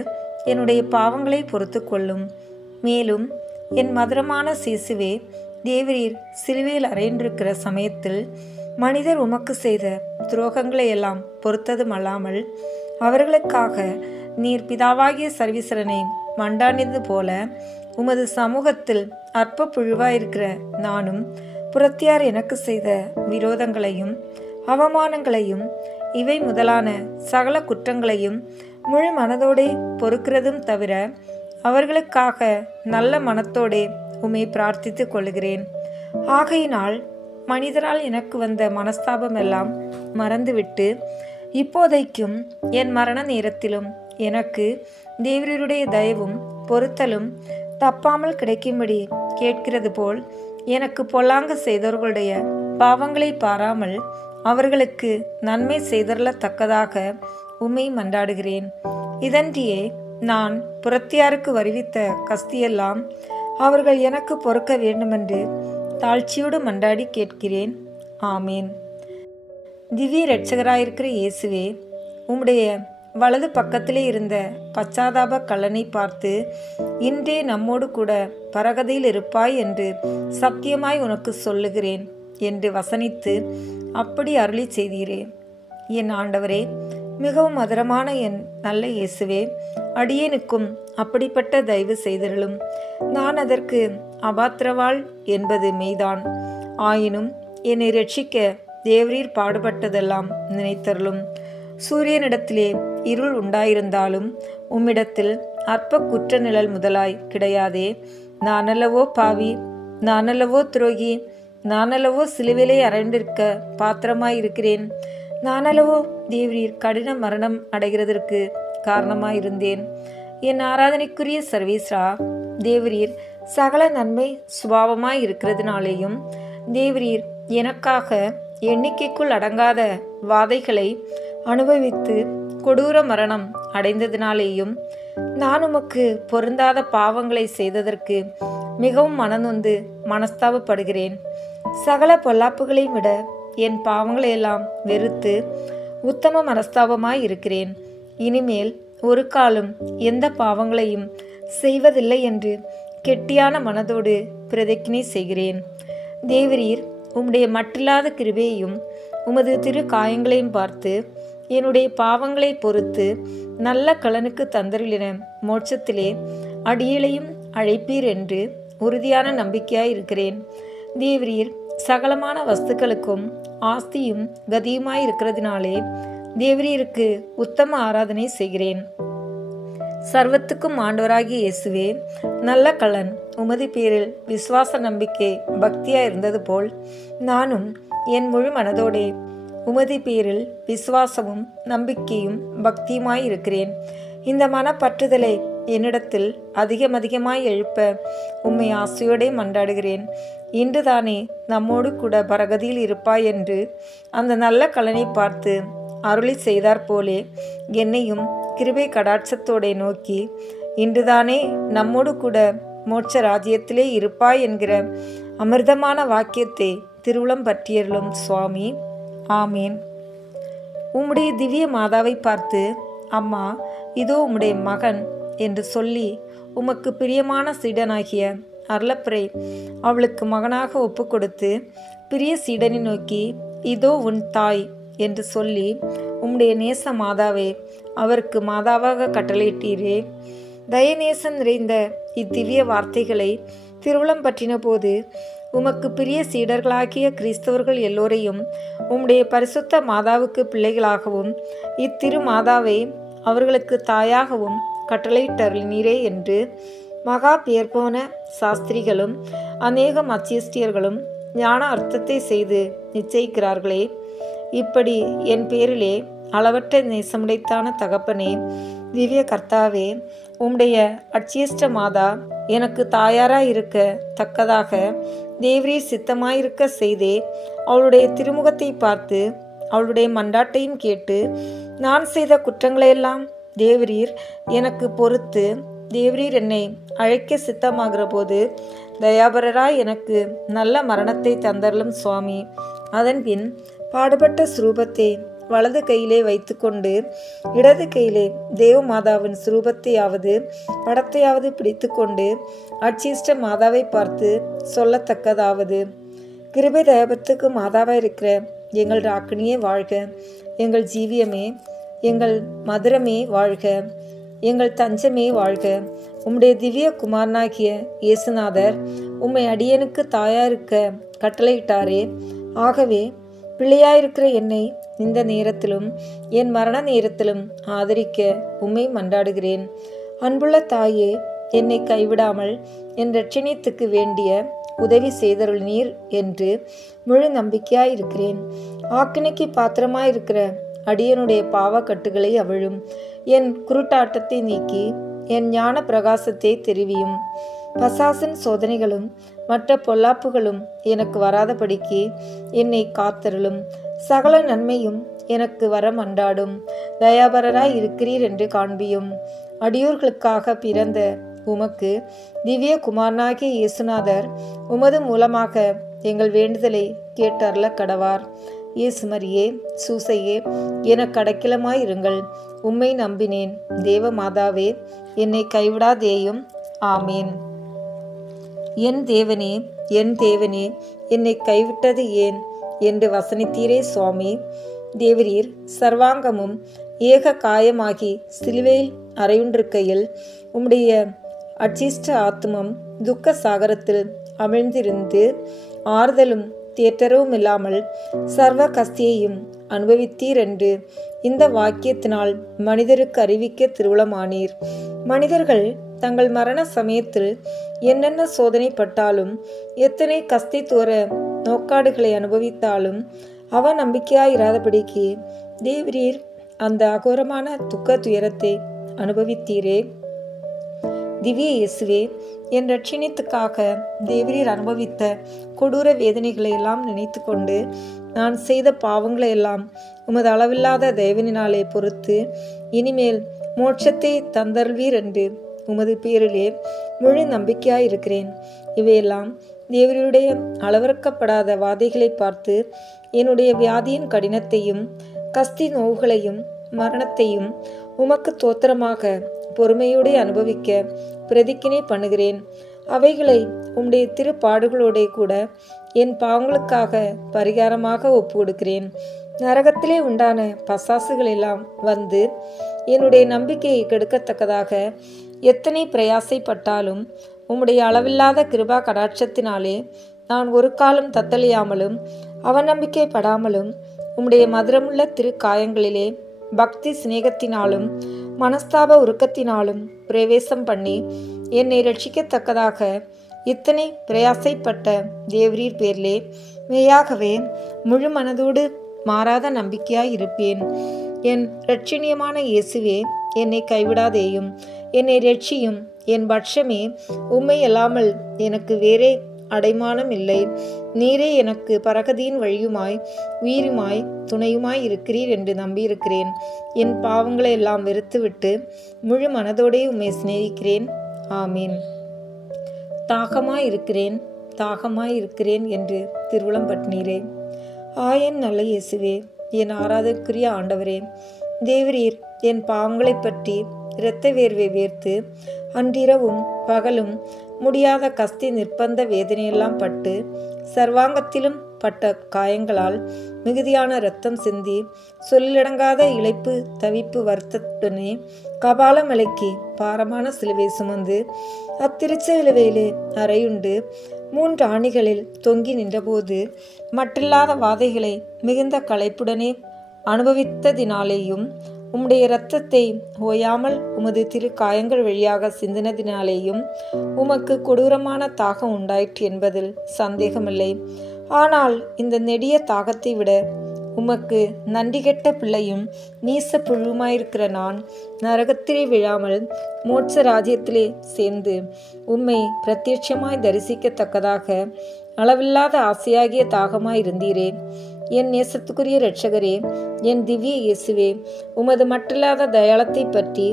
என்னுடைய பாவங்களை பொறுத்து கொள்ளும். மேலும் என் மதுரமான சேசுவே, தேவரீர் சிலுவையில் அறைந்திருக்கிற சமயத்தில் மனிதர் உமக்கு செய்த துரோகங்களை எல்லாம் பொறுத்ததும் அல்லாமல் அவர்களுக்காக நீர் பிதாவாகிய சர்வீஸ்வரனை மண்டாடினது போல உமது சமூகத்தில் அற்ப புழுவாயிருக்கிற நானும் புறத்தியார் எனக்கு செய்த விரோதங்களையும் அவமானங்களையும் இவை முதலான சகல குற்றங்களையும் முழு மனதோடே பொறுக்கிறதும் தவிர அவர்களுக்காக நல்ல மனத்தோடே உம்மை பிரார்த்தித்து கொள்கிறேன். ஆகையினால் மனிதரால் எனக்கு வந்த மனஸ்தாபம் எல்லாம் மறந்துவிட்டு இப்போதைக்கும் என் மரண நேரத்திலும் எனக்கு தேவருடைய தயவும் பொறுத்தலும் தப்பாமல் கிடைக்கும்படி கேட்கிறது போல் எனக்கு பொல்லாங்கு செய்தவர்களுடைய பாவங்களை பாராமல் அவர்களுக்கு நன்மை செய்தரலத்தக்கதாக உம்மை மன்றாடுகிறேன். இதன்றியே நான் புறத்தியாருக்கு வருவித்த கஸ்தியெல்லாம் அவர்கள் எனக்கு பொறுக்க வேண்டுமென்று தாழ்ச்சியோடு மன்றாடி கேட்கிறேன். ஆமேன். திவ்ய இரட்சகராயிருக்கிற இயேசுவே, உம்முடைய வலது பக்கத்திலே இருந்த பச்சாதாப கள்ளனை பார்த்து இன்றே நம்மோடு கூட பரகதையில் இருப்பாய் என்று சத்தியமாய் உனக்கு சொல்லுகிறேன் என்று வசனித்து அப்படி அருளி செய்தீரே. என் ஆண்டவரே, மிகவும் மதுரமான என் நல்ல இயேசுவே, அடியேனுக்கும் அப்படிப்பட்ட தயவு செய்தருளும். நான் அதற்கு அபாத்திரவாள் என்பது மெய்தான். ஆயினும் என்னை ரட்சிக்க தேவரீர் பாடுபட்டதெல்லாம் நினைத்தருளும். சூரியனிடத்திலே இருள் உண்டாயிருந்தாலும் உம்மிடத்தில் அற்ப குற்ற நிழல் முதலாய் கிடையாதே. நானல்லவோ பாவி, நானல்லவோ துரோகி, நானல்லவோ சிலுவிலே அறைந்திருக்க பாத்திரமாயிருக்கிறேன். நானல்லவோ தேவரீர் கடின மரணம் அடைகிறதற்கு காரணமாயிருந்தேன். என் ஆராதனைக்குரிய சர்வீஸ்ரா, தேவரீர் சகல நன்மை சுபாவமாய் இருக்கிறதுனாலேயும் தேவரீர் எனக்காக எண்ணிக்கைக்குள் அடங்காத வாதைகளை அனுபவித்து கொடூர மரணம் அடைந்ததினாலேயும் நான் உமக்கு பொருந்தாத பாவங்களை செய்ததற்கு மிகவும் மனநொந்து மனஸ்தாபப்படுகிறேன். சகல பொல்லாப்புகளையும் விட என் பாவங்களையெல்லாம் வெறுத்து உத்தம மனஸ்தாபமாய் இருக்கிறேன். இனிமேல் ஒரு காலம் எந்த பாவங்களையும் செய்வதில்லை என்று கெட்டியான மனதோடு பிரதிஜ்ஞை செய்கிறேன். தேவரீர் உம்முடைய மட்டில்லாத கிருபையையும் உமது திரு காயங்களையும் பார்த்து என்னுடைய பாவங்களை பொறுத்து நல்ல கலனுக்கு தந்தருளின மோட்சத்திலே அடியேளையும் அழைப்பீர் என்று உறுதியான நம்பிக்கையாய் இருக்கிறேன். தேவரீர் சகலமான வஸ்துக்களுக்கும் ஆஸ்தியும் கதியுமாய் இருக்கிறதுனாலே தேவரீருக்கு உத்தம ஆராதனை செய்கிறேன். சர்வத்துக்கும் ஆண்டவராகிய இயேசுவே, நல்ல கலன் உமது பேரில் விசுவாச நம்பிக்கை பக்தியாய் இருந்தது போல் நானும் என் முழு மனதோடே உமது பேரில் விசுவாசமும் நம்பிக்கையும் பக்தியுமாய் இருக்கிறேன். இந்த மனப்பற்றுதலை என்னிடத்தில் அதிகமாய் எழுப்ப உம்மை ஆசையோடே மன்றாடுகிறேன். இன்றுதானே நம்மோடு கூட பரகதியில் இருப்பாய் என்று அந்த நல்ல கலனை பார்த்து அருளி செய்தார் போலே என்னையும் கிருபை கடாட்சத்தோடே நோக்கி இன்றுதானே நம்மோடு கூட மோட்ச ராஜ்யத்திலே இருப்பாய் என்கிற அமிர்தமான வாக்கியத்தை திருவுளம் பற்றியருளும் சுவாமி. ஆமீன். உம்முடைய திவ்ய மாதாவை பார்த்து, அம்மா, இதோ உம்முடைய மகன் என்று சொல்லி உமக்கு பிரியமான சீடனாகிய அருளப்பரை அவளுக்கு மகனாக ஒப்பு கொடுத்து பிரிய சீடனை நோக்கி, இதோ உன் தாய் என்று சொல்லி உம்முடைய நேச மாதாவை அவருக்கு மாதாவாக கட்டளையிட்டீரே. தயநேசம் நிறைந்த இத்திவ்ய வார்த்தைகளை திருவுளம் பற்றின போது உமக்கு பிரிய சீடர்களாகிய கிறிஸ்தவர்கள் எல்லோரையும் உம்முடைய பரிசுத்த மாதாவுக்கு பிள்ளைகளாகவும் இத்திரு மாதாவை அவர்களுக்கு தாயாகவும் கட்டளையிட்டருளினீரே என்று மகா பெயர் போன சாஸ்திரிகளும் அநேக மத்தியஸ்தியர்களும் ஞான அர்த்தத்தை செய்து நிச்சயிக்கிறார்களே. இப்படி என் பேரிலே அளவற்ற நேசமுடைத்தான தகப்பனே, திவ்ய கர்த்தாவே, உம்முடைய அட்சியஷ்ட மாதா எனக்கு தாயாராய் இருக்க தக்கதாக தேவரீர் சித்தமாயிருக்க செய்தே அவளுடைய திருமுகத்தை பார்த்து அவளுடைய மன்றாட்டையும் கேட்டு நான் செய்த குற்றங்களையெல்லாம் தேவரீர் எனக்கு பொறுத்து தேவரீர் என்னை அழைக்க சித்தமாகிற போது தயாபரராய் எனக்கு நல்ல மரணத்தை தந்தருளும் சுவாமி. அதன்பின் பாடுபட்ட ஸ்ரூபத்தை வலது கையிலே வைத்து கொண்டு இடது கையிலே தேவமாதாவின் ஸ்ரூபத்தையாவது படத்தையாவது பிடித்து கொண்டு அட்சிஷ்ட மாதாவை பார்த்து சொல்லத்தக்கதாவது, கிருபை தயபத்துக்கு மாதாவாக இருக்கிற எங்கள் ராக்கினியே வாழ்க, எங்கள் ஜீவியமே, எங்கள் மதுரமே வாழ்க, எங்கள் தஞ்சமே வாழ்க. உம்முடைய திவ்ய குமாரனாகிய இயேசுநாதர் உம்மை அடியனுக்கு தாயாயிருக்க கட்டளையிட்டாரே. ஆகவே பிள்ளையாயிருக்கிற என்னை இந்த நேரத்திலும் என் மரண நேரத்திலும் ஆதரிக்க உம்மை மன்றாடுகிறேன். அன்புள்ள தாயே, என்னை கைவிடாமல் என் இரட்சணியத்துக்கு வேண்டிய உதவி செய்தருளினீர் என்று முழு நம்பிக்கையாயிருக்கிறேன். ஆக்கினைக்கு பாத்திரமாயிருக்கிற அடியனுடைய பாவக்கட்டுகளை அவிழும், என் குருட்டாட்டத்தை நீக்கி என் ஞான பிரகாசத்தை தெரிவியும். பசாசின் சோதனைகளும் மற்ற பொல்லாப்புகளும் எனக்கு வராதபடிக்கு என்னை காத்தருளும். சகல நன்மையும் எனக்கு வர மன்றாடும். தயாபரராய் இருக்கிறீர் என்று காண்பியும். அடியோர்களுக்காக பிறந்த உமக்கு திவ்ய குமாரனாகிய இயேசுநாதர் உமது மூலமாக எங்கள் வேண்டுதலை கேட்டருள கடவார். இயேசுமரியே, சூசையே, எனக்கு அடைக்கலமாயிருங்கள். உம்மை நம்பினேன். தேவ மாதாவே, என்னை கைவிடாதேயும். ஆமீன். என் தேவனே, என் தேவனே, என்னை கைவிட்டது ஏன் என்று வசனித்தீரே சுவாமி. தேவரீர் சர்வாங்கமும் ஏக காயமாகி சிலுவையில் அறையுண்டிருக்கையில் உம்முடைய அட்சிஷ்ட ஆத்மம் துக்க சாகரத்தில் அமிழ்ந்திருந்து ஆறுதலும் தேற்றரவும் இல்லாமல் சர்வ கஸ்தியையும் அனுபவித்தீர் என்று இந்த வாக்கியத்தினால் மனிதருக்கு அறிவிக்க திருவுளமானீர். மனிதர்கள் தங்கள் மரண சமயத்தில் என்னென்ன சோதனைப்பட்டாலும் எத்தனை கஸ்தி தோற நோக்காடுகளை அனுபவித்தாலும் அவ நம்பிக்கையாயிராதபடிக்கு தேவரீர் அந்த அகோரமான துக்க துயரத்தை அனுபவித்தீரே. திவ்ய இயேசுவே, என் ரட்சணியத்துக்காக தேவரீர் அனுபவித்த கொடூர வேதனைகளை எல்லாம் நினைத்து கொண்டு நான் செய்த பாவங்களை எல்லாம் உமது அளவில்லாத தயவினாலே பொறுத்து இனிமேல் மோட்சத்தை தந்தருள்வீர் என்று உமது பேரிலே முழு நம்பிக்கையாயிருக்கிறேன். இவையெல்லாம் தேவருடைய அளவிறக்கப்படாத வாதைகளை பார்த்து என்னுடைய வியாதியின் கடினத்தையும் கஸ்தி நோவுகளையும் மரணத்தையும் உமக்கு தோத்திரமாக பொறுமையோடு அனுபவிக்க பிரதிக்கினை பண்ணுகிறேன். அவைகளை உம்முடைய திருப்பாடுகளோடே கூட என் பாவங்களுக்காக பரிகாரமாக ஒப்பு கொடுக்கிறேன். நரகத்திலே உண்டான பசாசுகள் எல்லாம் வந்து என்னுடைய நம்பிக்கையை கெடுக்கத்தக்கதாக எத்தனை பிரயாசைப்பட்டாலும் உம்முடைய அளவில்லாத கிருபா கடாட்சத்தினாலே நான் ஒரு காலம் தத்தளியாமலும் அவநம்பிக்கைப்படாமலும் உம்முடைய மதுரமுள்ள திருக்காயங்களிலே பக்தி சிநேகத்தினாலும் மனஸ்தாப உருக்கத்தினாலும் பிரவேசம் பண்ணி என்னை ரட்சிக்கத்தக்கதாக இத்தனை பிரயாசைப்பட்ட தேவரீர் பேரிலே மெய்யாகவே முழு மனதோடு மாறாத நம்பிக்கையாய் இருப்பேன். என் இரட்சணியமான இயேசுவே, என்னை கைவிடாதேயும், என்னை ரட்சியும். என் பட்சமே, உம்மை அல்லாமல் எனக்கு வேறே அடைமானம் இல்லை. நீரே எனக்கு பரகதியின் வழியுமாய் உயிருமாய் துணையுமாய் இருக்கிறீர் என்று நம்பியிருக்கிறேன். என் பாவங்களை எல்லாம் வெறுத்துவிட்டு முழு மனதோடே உம்மை சிநேகிக்கிறேன். ஆமீன். தாகமாயிருக்கிறேன், தாகமாயிருக்கிறேன் என்று திருவுளம் பற்றினீரே. என் நல்ல இயேசுவே, என் ஆராதற்குரிய ஆண்டவரே, தேவரீர் என் பாவங்களை பற்றி இரத்த வேர்வை வேர்த்து அன்றிரவும் பகலும் முடியாத கஸ்தி நிர்பந்த வேதனையெல்லாம் பட்டு சர்வாங்கத்திலும் பட்ட காயங்களால் மிகுதியான இரத்தம் சிந்தி சொல்லிடங்காத இளைப்பு தவிப்பு வருத்தத்துடனே கபாலமலைக்கு பாரமான சிலுவை சுமந்து அத்திருச்சிலுவையிலே அறையுண்டு 3 ஆணிகளில் தொங்கி நின்றபோது மற்றில்லாத வாதைகளை மிகுந்த களைப்புடனே அனுபவித்ததினாலேயும் உம்முடைய இரத்தத்தை ஓயாமல் உமது திரு காயங்கள் வழியாக சிந்தினதினாலேயும் உமக்கு கொடூரமான தாகம் உண்டாயிற்று என்பதில் சந்தேகமில்லை. ஆனால் இந்த நெடிய தாகத்தை விட உமக்கு நன்றி கெட்ட பிள்ளையும் நீச புழுமாயிருக்கிற நான் நரகத்திலே விழாமல் மோட்ச ராஜ்யத்திலே சேர்ந்து உம்மை பிரத்யட்சமாய் தரிசிக்கத்தக்கதாக அளவில்லாத ஆசையாகிய தாகமாயிருந்தீரே. என் நேசத்துக்குரிய இரட்சகரே, என் திவ்ய இயேசுவே, உமது மட்டில்லாத தயாளத்தை பற்றி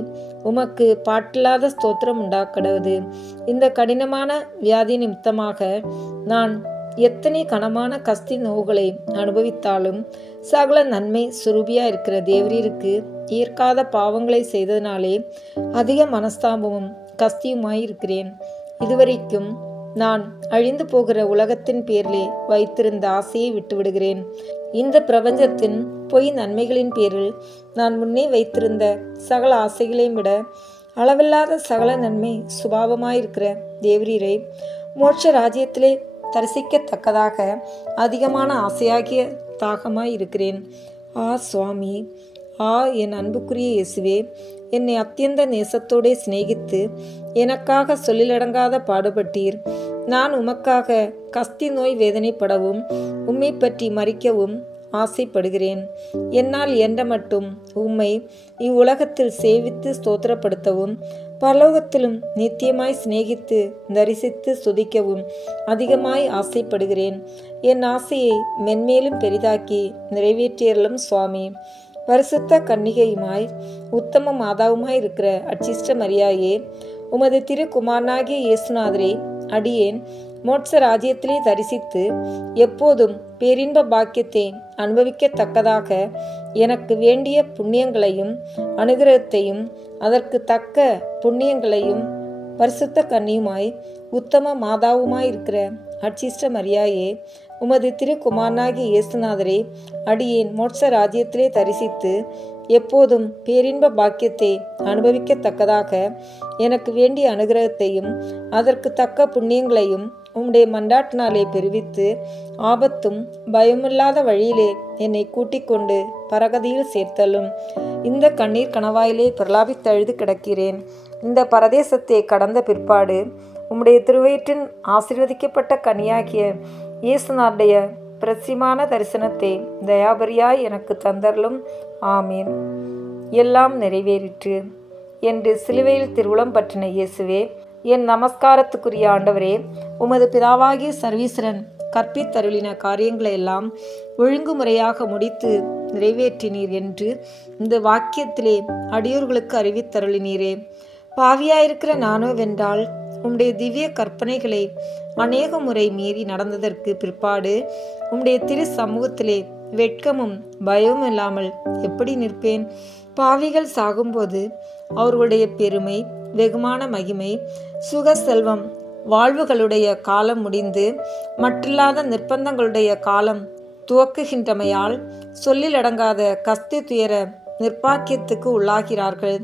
உமக்கு பாட்டில்லாத ஸ்தோத்திரம் உண்டாக்கடவது. இந்த கடினமான வியாதி நிமித்தமாக நான் எத்தனை கனமான கஸ்தி நோவுகளை அனுபவித்தாலும் சகல நன்மை சுரூபியா இருக்கிற தேவரீருக்கு ஏற்காத பாவங்களை செய்ததினாலே அதிக மனஸ்தாபமும் கஸ்தியுமாயிருக்கிறேன். இதுவரைக்கும் நான் அழிந்து போகிற உலகத்தின் பேரிலே வைத்திருந்த ஆசையை விட்டுவிடுகிறேன். இந்த பிரபஞ்சத்தின் பொய் நன்மைகளின் பேரில் நான் முன்னே வைத்திருந்த சகல ஆசைகளையும் விட அளவில்லாத சகல நன்மை சுபாவமாயிருக்கிற தேவரீரை மோட்ச ராஜ்யத்திலே தரிசிக்கத்தக்கதாக அதிகமான ஆசையாகிய தாகமாய் இருக்கிறேன். சுவாமி, என் அன்புக்குரிய இயேசுவே, என்னை அத்தியந்த நேசத்தோடே சிநேகித்து எனக்காக சொல்லிலடங்காத பாடுபட்டீர். நான் உமக்காக கஸ்தி நோய் வேதனைப்படவும் உம்மை பற்றி மறிக்கவும் ஆசைப்படுகிறேன். என்னால் என்ற மட்டும் உம்மை இவ்வுலகத்தில் சேவித்து ஸ்தோத்திரப்படுத்தவும் பரலோகத்திலும் நித்தியமாய் சிநேகித்து தரிசித்து சுதிக்கவும் அதிகமாய் ஆசைப்படுகிறேன். என் ஆசையை மென்மேலும் பெரிதாக்கி நிறைவேற்றியறலும் சுவாமி. பரிசுத்த கன்னிகையுமாய் உத்தம மாதாவுமாய் இருக்கிற அச்சிஷ்ட மரியாயே, உமது திருக்குமாரனாகிய இயேசுநாதரே, அடியேன் மோட்ச ராஜ்யத்திலே தரிசித்து எப்போதும் பேரின்ப பாக்கியத்தை அனுபவிக்கத்தக்கதாக எனக்கு வேண்டிய புண்ணியங்களையும் அனுகிரகத்தையும் அதற்கு தக்க புண்ணியங்களையும் பரிசுத்த கன்னியுமாய் உத்தம மாதாவுமாய் இருக்கிற அச்சிஷ்ட மரியாயே, உமது திருக்குமாரனாகிய இயேசுநாதரே, அடியேன் மோட்ச ராஜ்யத்திலே தரிசித்து எப்போதும் பேரின்ப பாக்கியத்தை அனுபவிக்கத்தக்கதாக எனக்கு வேண்டிய அனுகிரகத்தையும் அதற்கு தக்க புண்ணியங்களையும் உம்முடைய மன்றாட்டினாலே பெருவித்து ஆபத்தும் பயமில்லாத வழியிலே என்னை கூட்டிக் கொண்டு பரகதியில் சேர்த்தலும். இந்த கண்ணீர் கணவாயிலே பிரலாபித்தழுது கிடக்கிறேன். இந்த பரதேசத்தை கடந்த பிற்பாடு உம்முடைய திருவயிற்றின் ஆசீர்வதிக்கப்பட்ட கனியாகிய இயேசுநாடைய பிரசிமான தரிசனத்தை தயாபரியாய் எனக்கு தந்தரலும். ஆமீன். எல்லாம் நிறைவேறிற்று என்று சிலுவையில் திருவுளம் பற்றின இயேசுவே, என் நமஸ்காரத்துக்குரிய ஆண்டவரே, உமது பிதாவாகிய சர்வீஸ்வரன் கற்பித்தருளின காரியங்களை எல்லாம் ஒழுங்குமுறையாக முடித்து நிறைவேற்றினீர் என்று இந்த வாக்கியத்திலே அடியோர்களுக்கு அறிவித்தருளினீரே. பாவியாயிருக்கிற நானோ வென்றால் உம்முடைய திவ்ய கற்பனைகளை அநேக முறை மீறி நடந்ததற்கு பிற்பாடு உம்முடைய திரு சமூகத்திலே வெட்கமும் பயமும் இல்லாமல் எப்படி நிற்பேன்? பாவிகள் சாகும்போது அவர்களுடைய பெருமை, வெகுமான மகிமை, சுக செல்வம், வாழ்வுகளுடைய காலம் முடிந்து மற்றில்லாத நிர்பந்தங்களுடைய காலம் துவக்குகின்றமையால் சொல்லிலடங்காத கஸ்தி துயர நிர்பாக்கியத்துக்கு உள்ளாகிறார்கள்.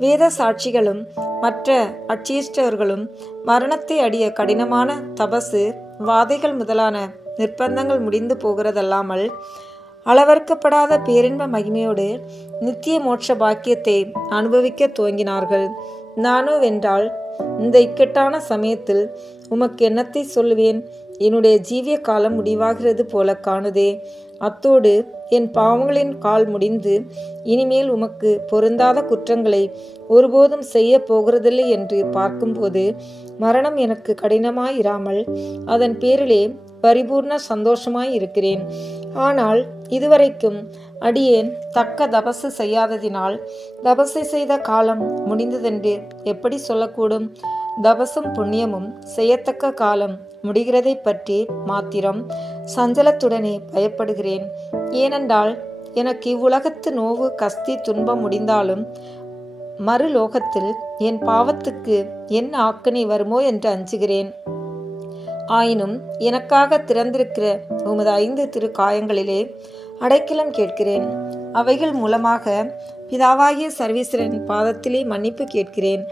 வேத சாட்சிகளும் மற்ற அச்சீஷ்டவர்களும் மரணத்தை அடிய கடினமான தபசு, வாதைகள் முதலான நிர்பந்தங்கள் முடிந்து போகிறதல்லாமல் அளவறுக்கப்படாத பேரின்ப மகிமையோடு நித்திய மோட்ச பாக்கியத்தை அனுபவிக்க துவங்கினார்கள். நானோ வென்றால் இந்த இக்கட்டான சமயத்தில் உமக்கு என்னத்தை சொல்லுவேன்? என்னுடைய ஜீவிய காலம் முடிவாகிறது போல காணுதே. அத்தோடு என் பாவங்களின் கால் முடிந்து இனிமேல் உமக்கு பொருந்தாத குற்றங்களை ஒருபோதும் செய்ய போகிறதில்லை என்று பார்க்கும்போது மரணம் எனக்கு கடினமாயிராமல் அதன் பேரிலே பரிபூர்ண சந்தோஷமாய் இருக்கிறேன். ஆனால் இதுவரைக்கும் அடியேன் தக்க தபசு செய்யாததினால் தபசை செய்த காலம் முடிந்ததென்று எப்படி சொல்லக்கூடும்? தபசும் புண்ணியமும் செய்யத்தக்க காலம் முடிகிறதை பற்றி மாத்திரம் சஞ்சலத்துடனே பயப்படுகிறேன். ஏனென்றால் எனக்கு இவ்வுலகத்து நோவு, கஸ்தி, துன்பம் முடிந்தாலும் மறுலோகத்தில் என் பாவத்துக்கு என்ன ஆக்கணி வருமோ என்று அஞ்சுகிறேன். ஆயினும் எனக்காக திறந்திருக்கிற உமது 5 திரு காயங்களிலே அடைக்கலம் கேட்கிறேன். அவைகள் மூலமாக பிதாவாகிய சர்வீஸ்வரன் பாதத்திலே மன்னிப்பு கேட்கிறேன்.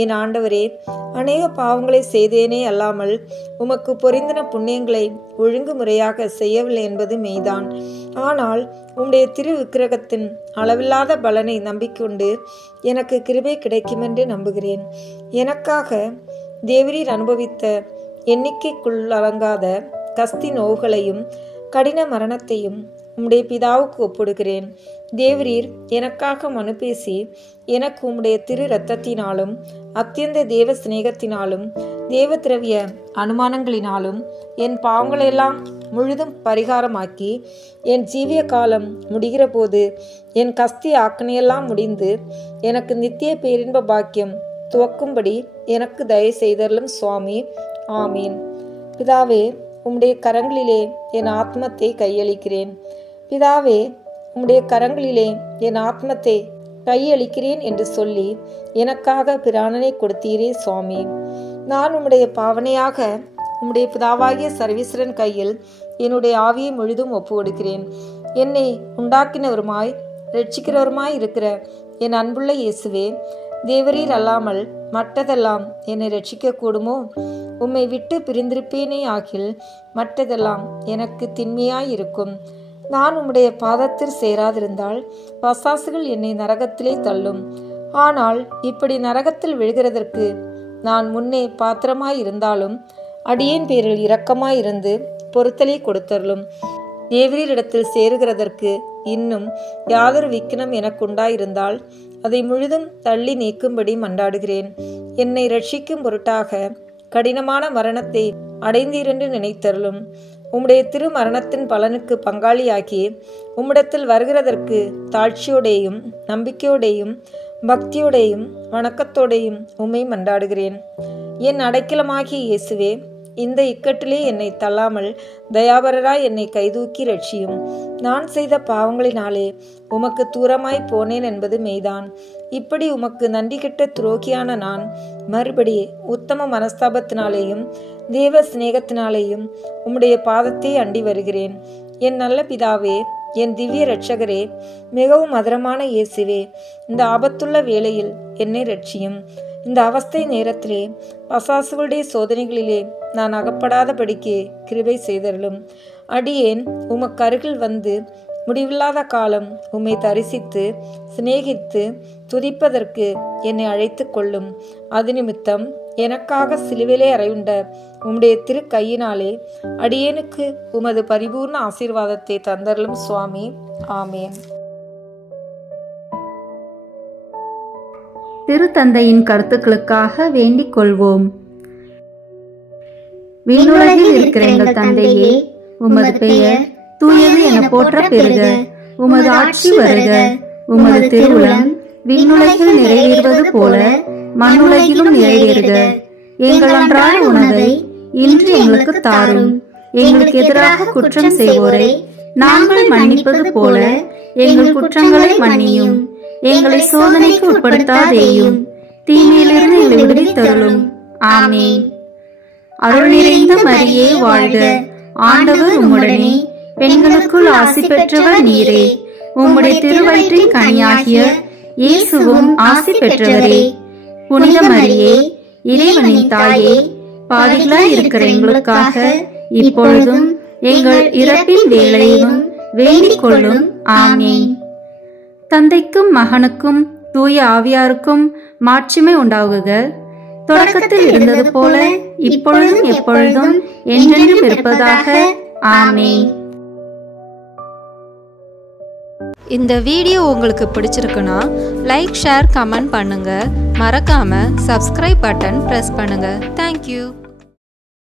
என் ஆண்டவரே, அநேக பாவங்களை செய்தேனே அல்லாமல் உமக்கு பொருந்தின புண்ணியங்களை ஒழுங்குமுறையாக செய்யவில்லை என்பது மெய்தான். ஆனால் உம்முடைய திரு விக்கிரகத்தின் அளவில்லாத பலனை நம்பிக்கொண்டு எனக்கு கிருபை கிடைக்குமென்று நம்புகிறேன். எனக்காக தேவரீர் அனுபவித்த எண்ணிக்கைக்குள்ளடங்காத கஸ்தி நோவுகளையும் கடின மரணத்தையும் உம்முடைய பிதாவுக்கு ஒப்பிடுகிறேன். தேவரீர் எனக்காக மனு பேசி எனக்கு உம்முடைய திரு இரத்தத்தினாலும் அத்தியந்த தேவ சிநேகத்தினாலும் தேவ திரவிய அனுமானங்களினாலும் என் பாவங்களெல்லாம் முழுதும் பரிகாரமாக்கி என் ஜீவிய காலம் முடிகிற போது என் கஸ்தி ஆக்கணையெல்லாம் முடிந்து எனக்கு நித்திய பேரின்ப பாக்கியம் துவக்கும்படி எனக்கு தயவு செய்தருளும் சுவாமி. ஆமீன். பிதாவே, உம்முடைய கரங்களிலே என் ஆத்மத்தை கையளிக்கிறேன். பிதாவே, உம்முடைய கரங்களிலே என் ஆத்மத்தை கையளிக்கிறேன் என்று சொல்லி எனக்காக பிராணனை கொடுத்தீரே சுவாமி. நான் உம்முடைய பாவனையாக உம்முடைய பிதாவாகிய சர்வீஸ்வரன் கையில் என்னுடைய ஆவியை முழுதும் ஒப்பு கொடுக்கிறேன். என்னை உண்டாக்கினவருமாய் இரட்சிக்கிறவருமாய் இருக்கிற என் அன்புள்ள இயேசுவே, தேவரீர் அல்லாமல் மற்றதெல்லாம் என்னை ரட்சிக்க கூடுமோ? உம்மை விட்டு பிரிந்திருப்பேனே ஆகில் மற்றதெல்லாம் எனக்கு திண்மையாயிருக்கும். நான் உம்முடைய பாதத்தில் சேராதிருந்தால் பசாசுகள் என்னை நரகத்திலே தள்ளும். ஆனால் இப்படி நரகத்தில் விழுகிறதற்கு நான் முன்னே பாத்திரமாயிருந்தாலும் அடியேன் பேரில் இரக்கமாயிருந்து பொறுத்தலை கொடுத்தருளும். தேவரீரிடத்தில் சேருகிறதற்கு இன்னும் யாதொரு விக்கினம் எனக்குண்டாயிருந்தால் அதை முழுதும் தள்ளி நீக்கும்படி மன்றாடுகிறேன். என்னை ரட்சிக்கும் பொருட்டாக கடினமான மரணத்தை அடைந்தீரென்று நினைத்தருளும். உம்முடைய திரு மரணத்தின் பலனுக்கு பங்காளியாக்கி உம்மிடத்தில் வருகிறதற்கு தாழ்ச்சியோடையும் நம்பிக்கையோடையும் பக்தியோடையும் வணக்கத்தோடையும் உம்மை மன்றாடுகிறேன். என் அடைக்கலமாகிய இயேசுவே, இந்த இக்கட்டிலே என்னை தள்ளாமல் தயாபரராய் என்னை கைதூக்கி ரட்சியும். நான் செய்த பாவங்களினாலே உமக்கு தூரமாய் போனேன் என்பது மெய்தான். இப்படி உமக்கு நன்றி கெட்ட துரோகியான நான் மறுபடி உத்தம மனஸ்தாபத்தினாலேயும் தேவ சிநேகத்தினாலேயும் உம்முடைய பாதத்தை அண்டி வருகிறேன். என் நல்ல பிதாவே, என் திவ்ய இரட்சகரே, மிகவும் மதுரமான இயேசுவே, இந்த ஆபத்துள்ள வேளையில் என்னை ரட்சியும். இந்த அவஸ்தை நேரத்திலே பசாசுகளுடைய சோதனைகளிலே நான் அகப்படாதபடிக்கு கிருபை செய்தருளும். அடியேன் உமக்கு அருகில் வந்து முடிவில்லாத காலம் உம்மை தரிசித்து சிநேகித்து துதிப்பதற்கு என்னை அழைத்து கொள்ளும். அது நிமித்தம் எனக்காக சிலுவிலே அறையுண்ட உம்முடைய திரு கையினாலே அடியேனுக்கு உமது பரிபூர்ண ஆசீர்வாதத்தை தந்தருளும் சுவாமி. ஆமேன். திருத்தந்தையின் கருத்துக்களுக்காக வேண்டிக் கொள்வோம். விண்ணுலகில் இருக்கிற எங்கள் தந்தையே, உமது பெயர் தூயது என போற்ற பெறுக. உமது ஆட்சி வருக. உமது திருவுளம் விண்ணுலகில் நிறைவேறுவது போல மண்ணுலகிலும் நிறைவேறுக. எங்கள் அன்றாட உணவை இன்று எங்களுக்கு தாரும். எங்களுக்கு எதிராக குற்றம் செய்வோரை நாங்கள் மன்னிப்பது போல எங்கள் குற்றங்களை மன்னியும். எங்களை சோதனைக்கு உட்படுத்தாதேயும், தீமையிலிருந்து எங்களை விடுவித்தருளும். ஆமென். அருள் நிறைந்த மரியே வாழ்க. ஆண்டவர் உம்முடனே, பெண்களுக்குள் ஆசி பெற்றவர் நீரே. உம்முடைய திருவயிற்றின் கனியாகிய இயேசுவும் ஆசி பெற்றவரே. புனித மரியே, இறைவனின் தாயே, பாவிகளாய் இருக்கிற எங்களுக்காக இப்பொழுதும் எங்கள் இறப்பின் வேளையிலும் வேண்டிக் கொள்ளும். ஆமென். தந்தைக்கும் மகனுக்கும் தூய ஆவியாருக்கும் மாட்சிமை உண்டாகுக. தொடக்கத்தில் இருந்தது போல இப்பொழுதும் எப்பொழுதும் என்றென்றும் இருப்பதாக. ஆமென். இந்த வீடியோ உங்களுக்கு பிடிச்சிருக்குன்னா லைக், ஷேர், கமெண்ட் பண்ணுங்க. மறக்காம சப்ஸ்கிரைப் பட்டன் பிரஸ் பண்ணுங்க. தேங்க்யூ.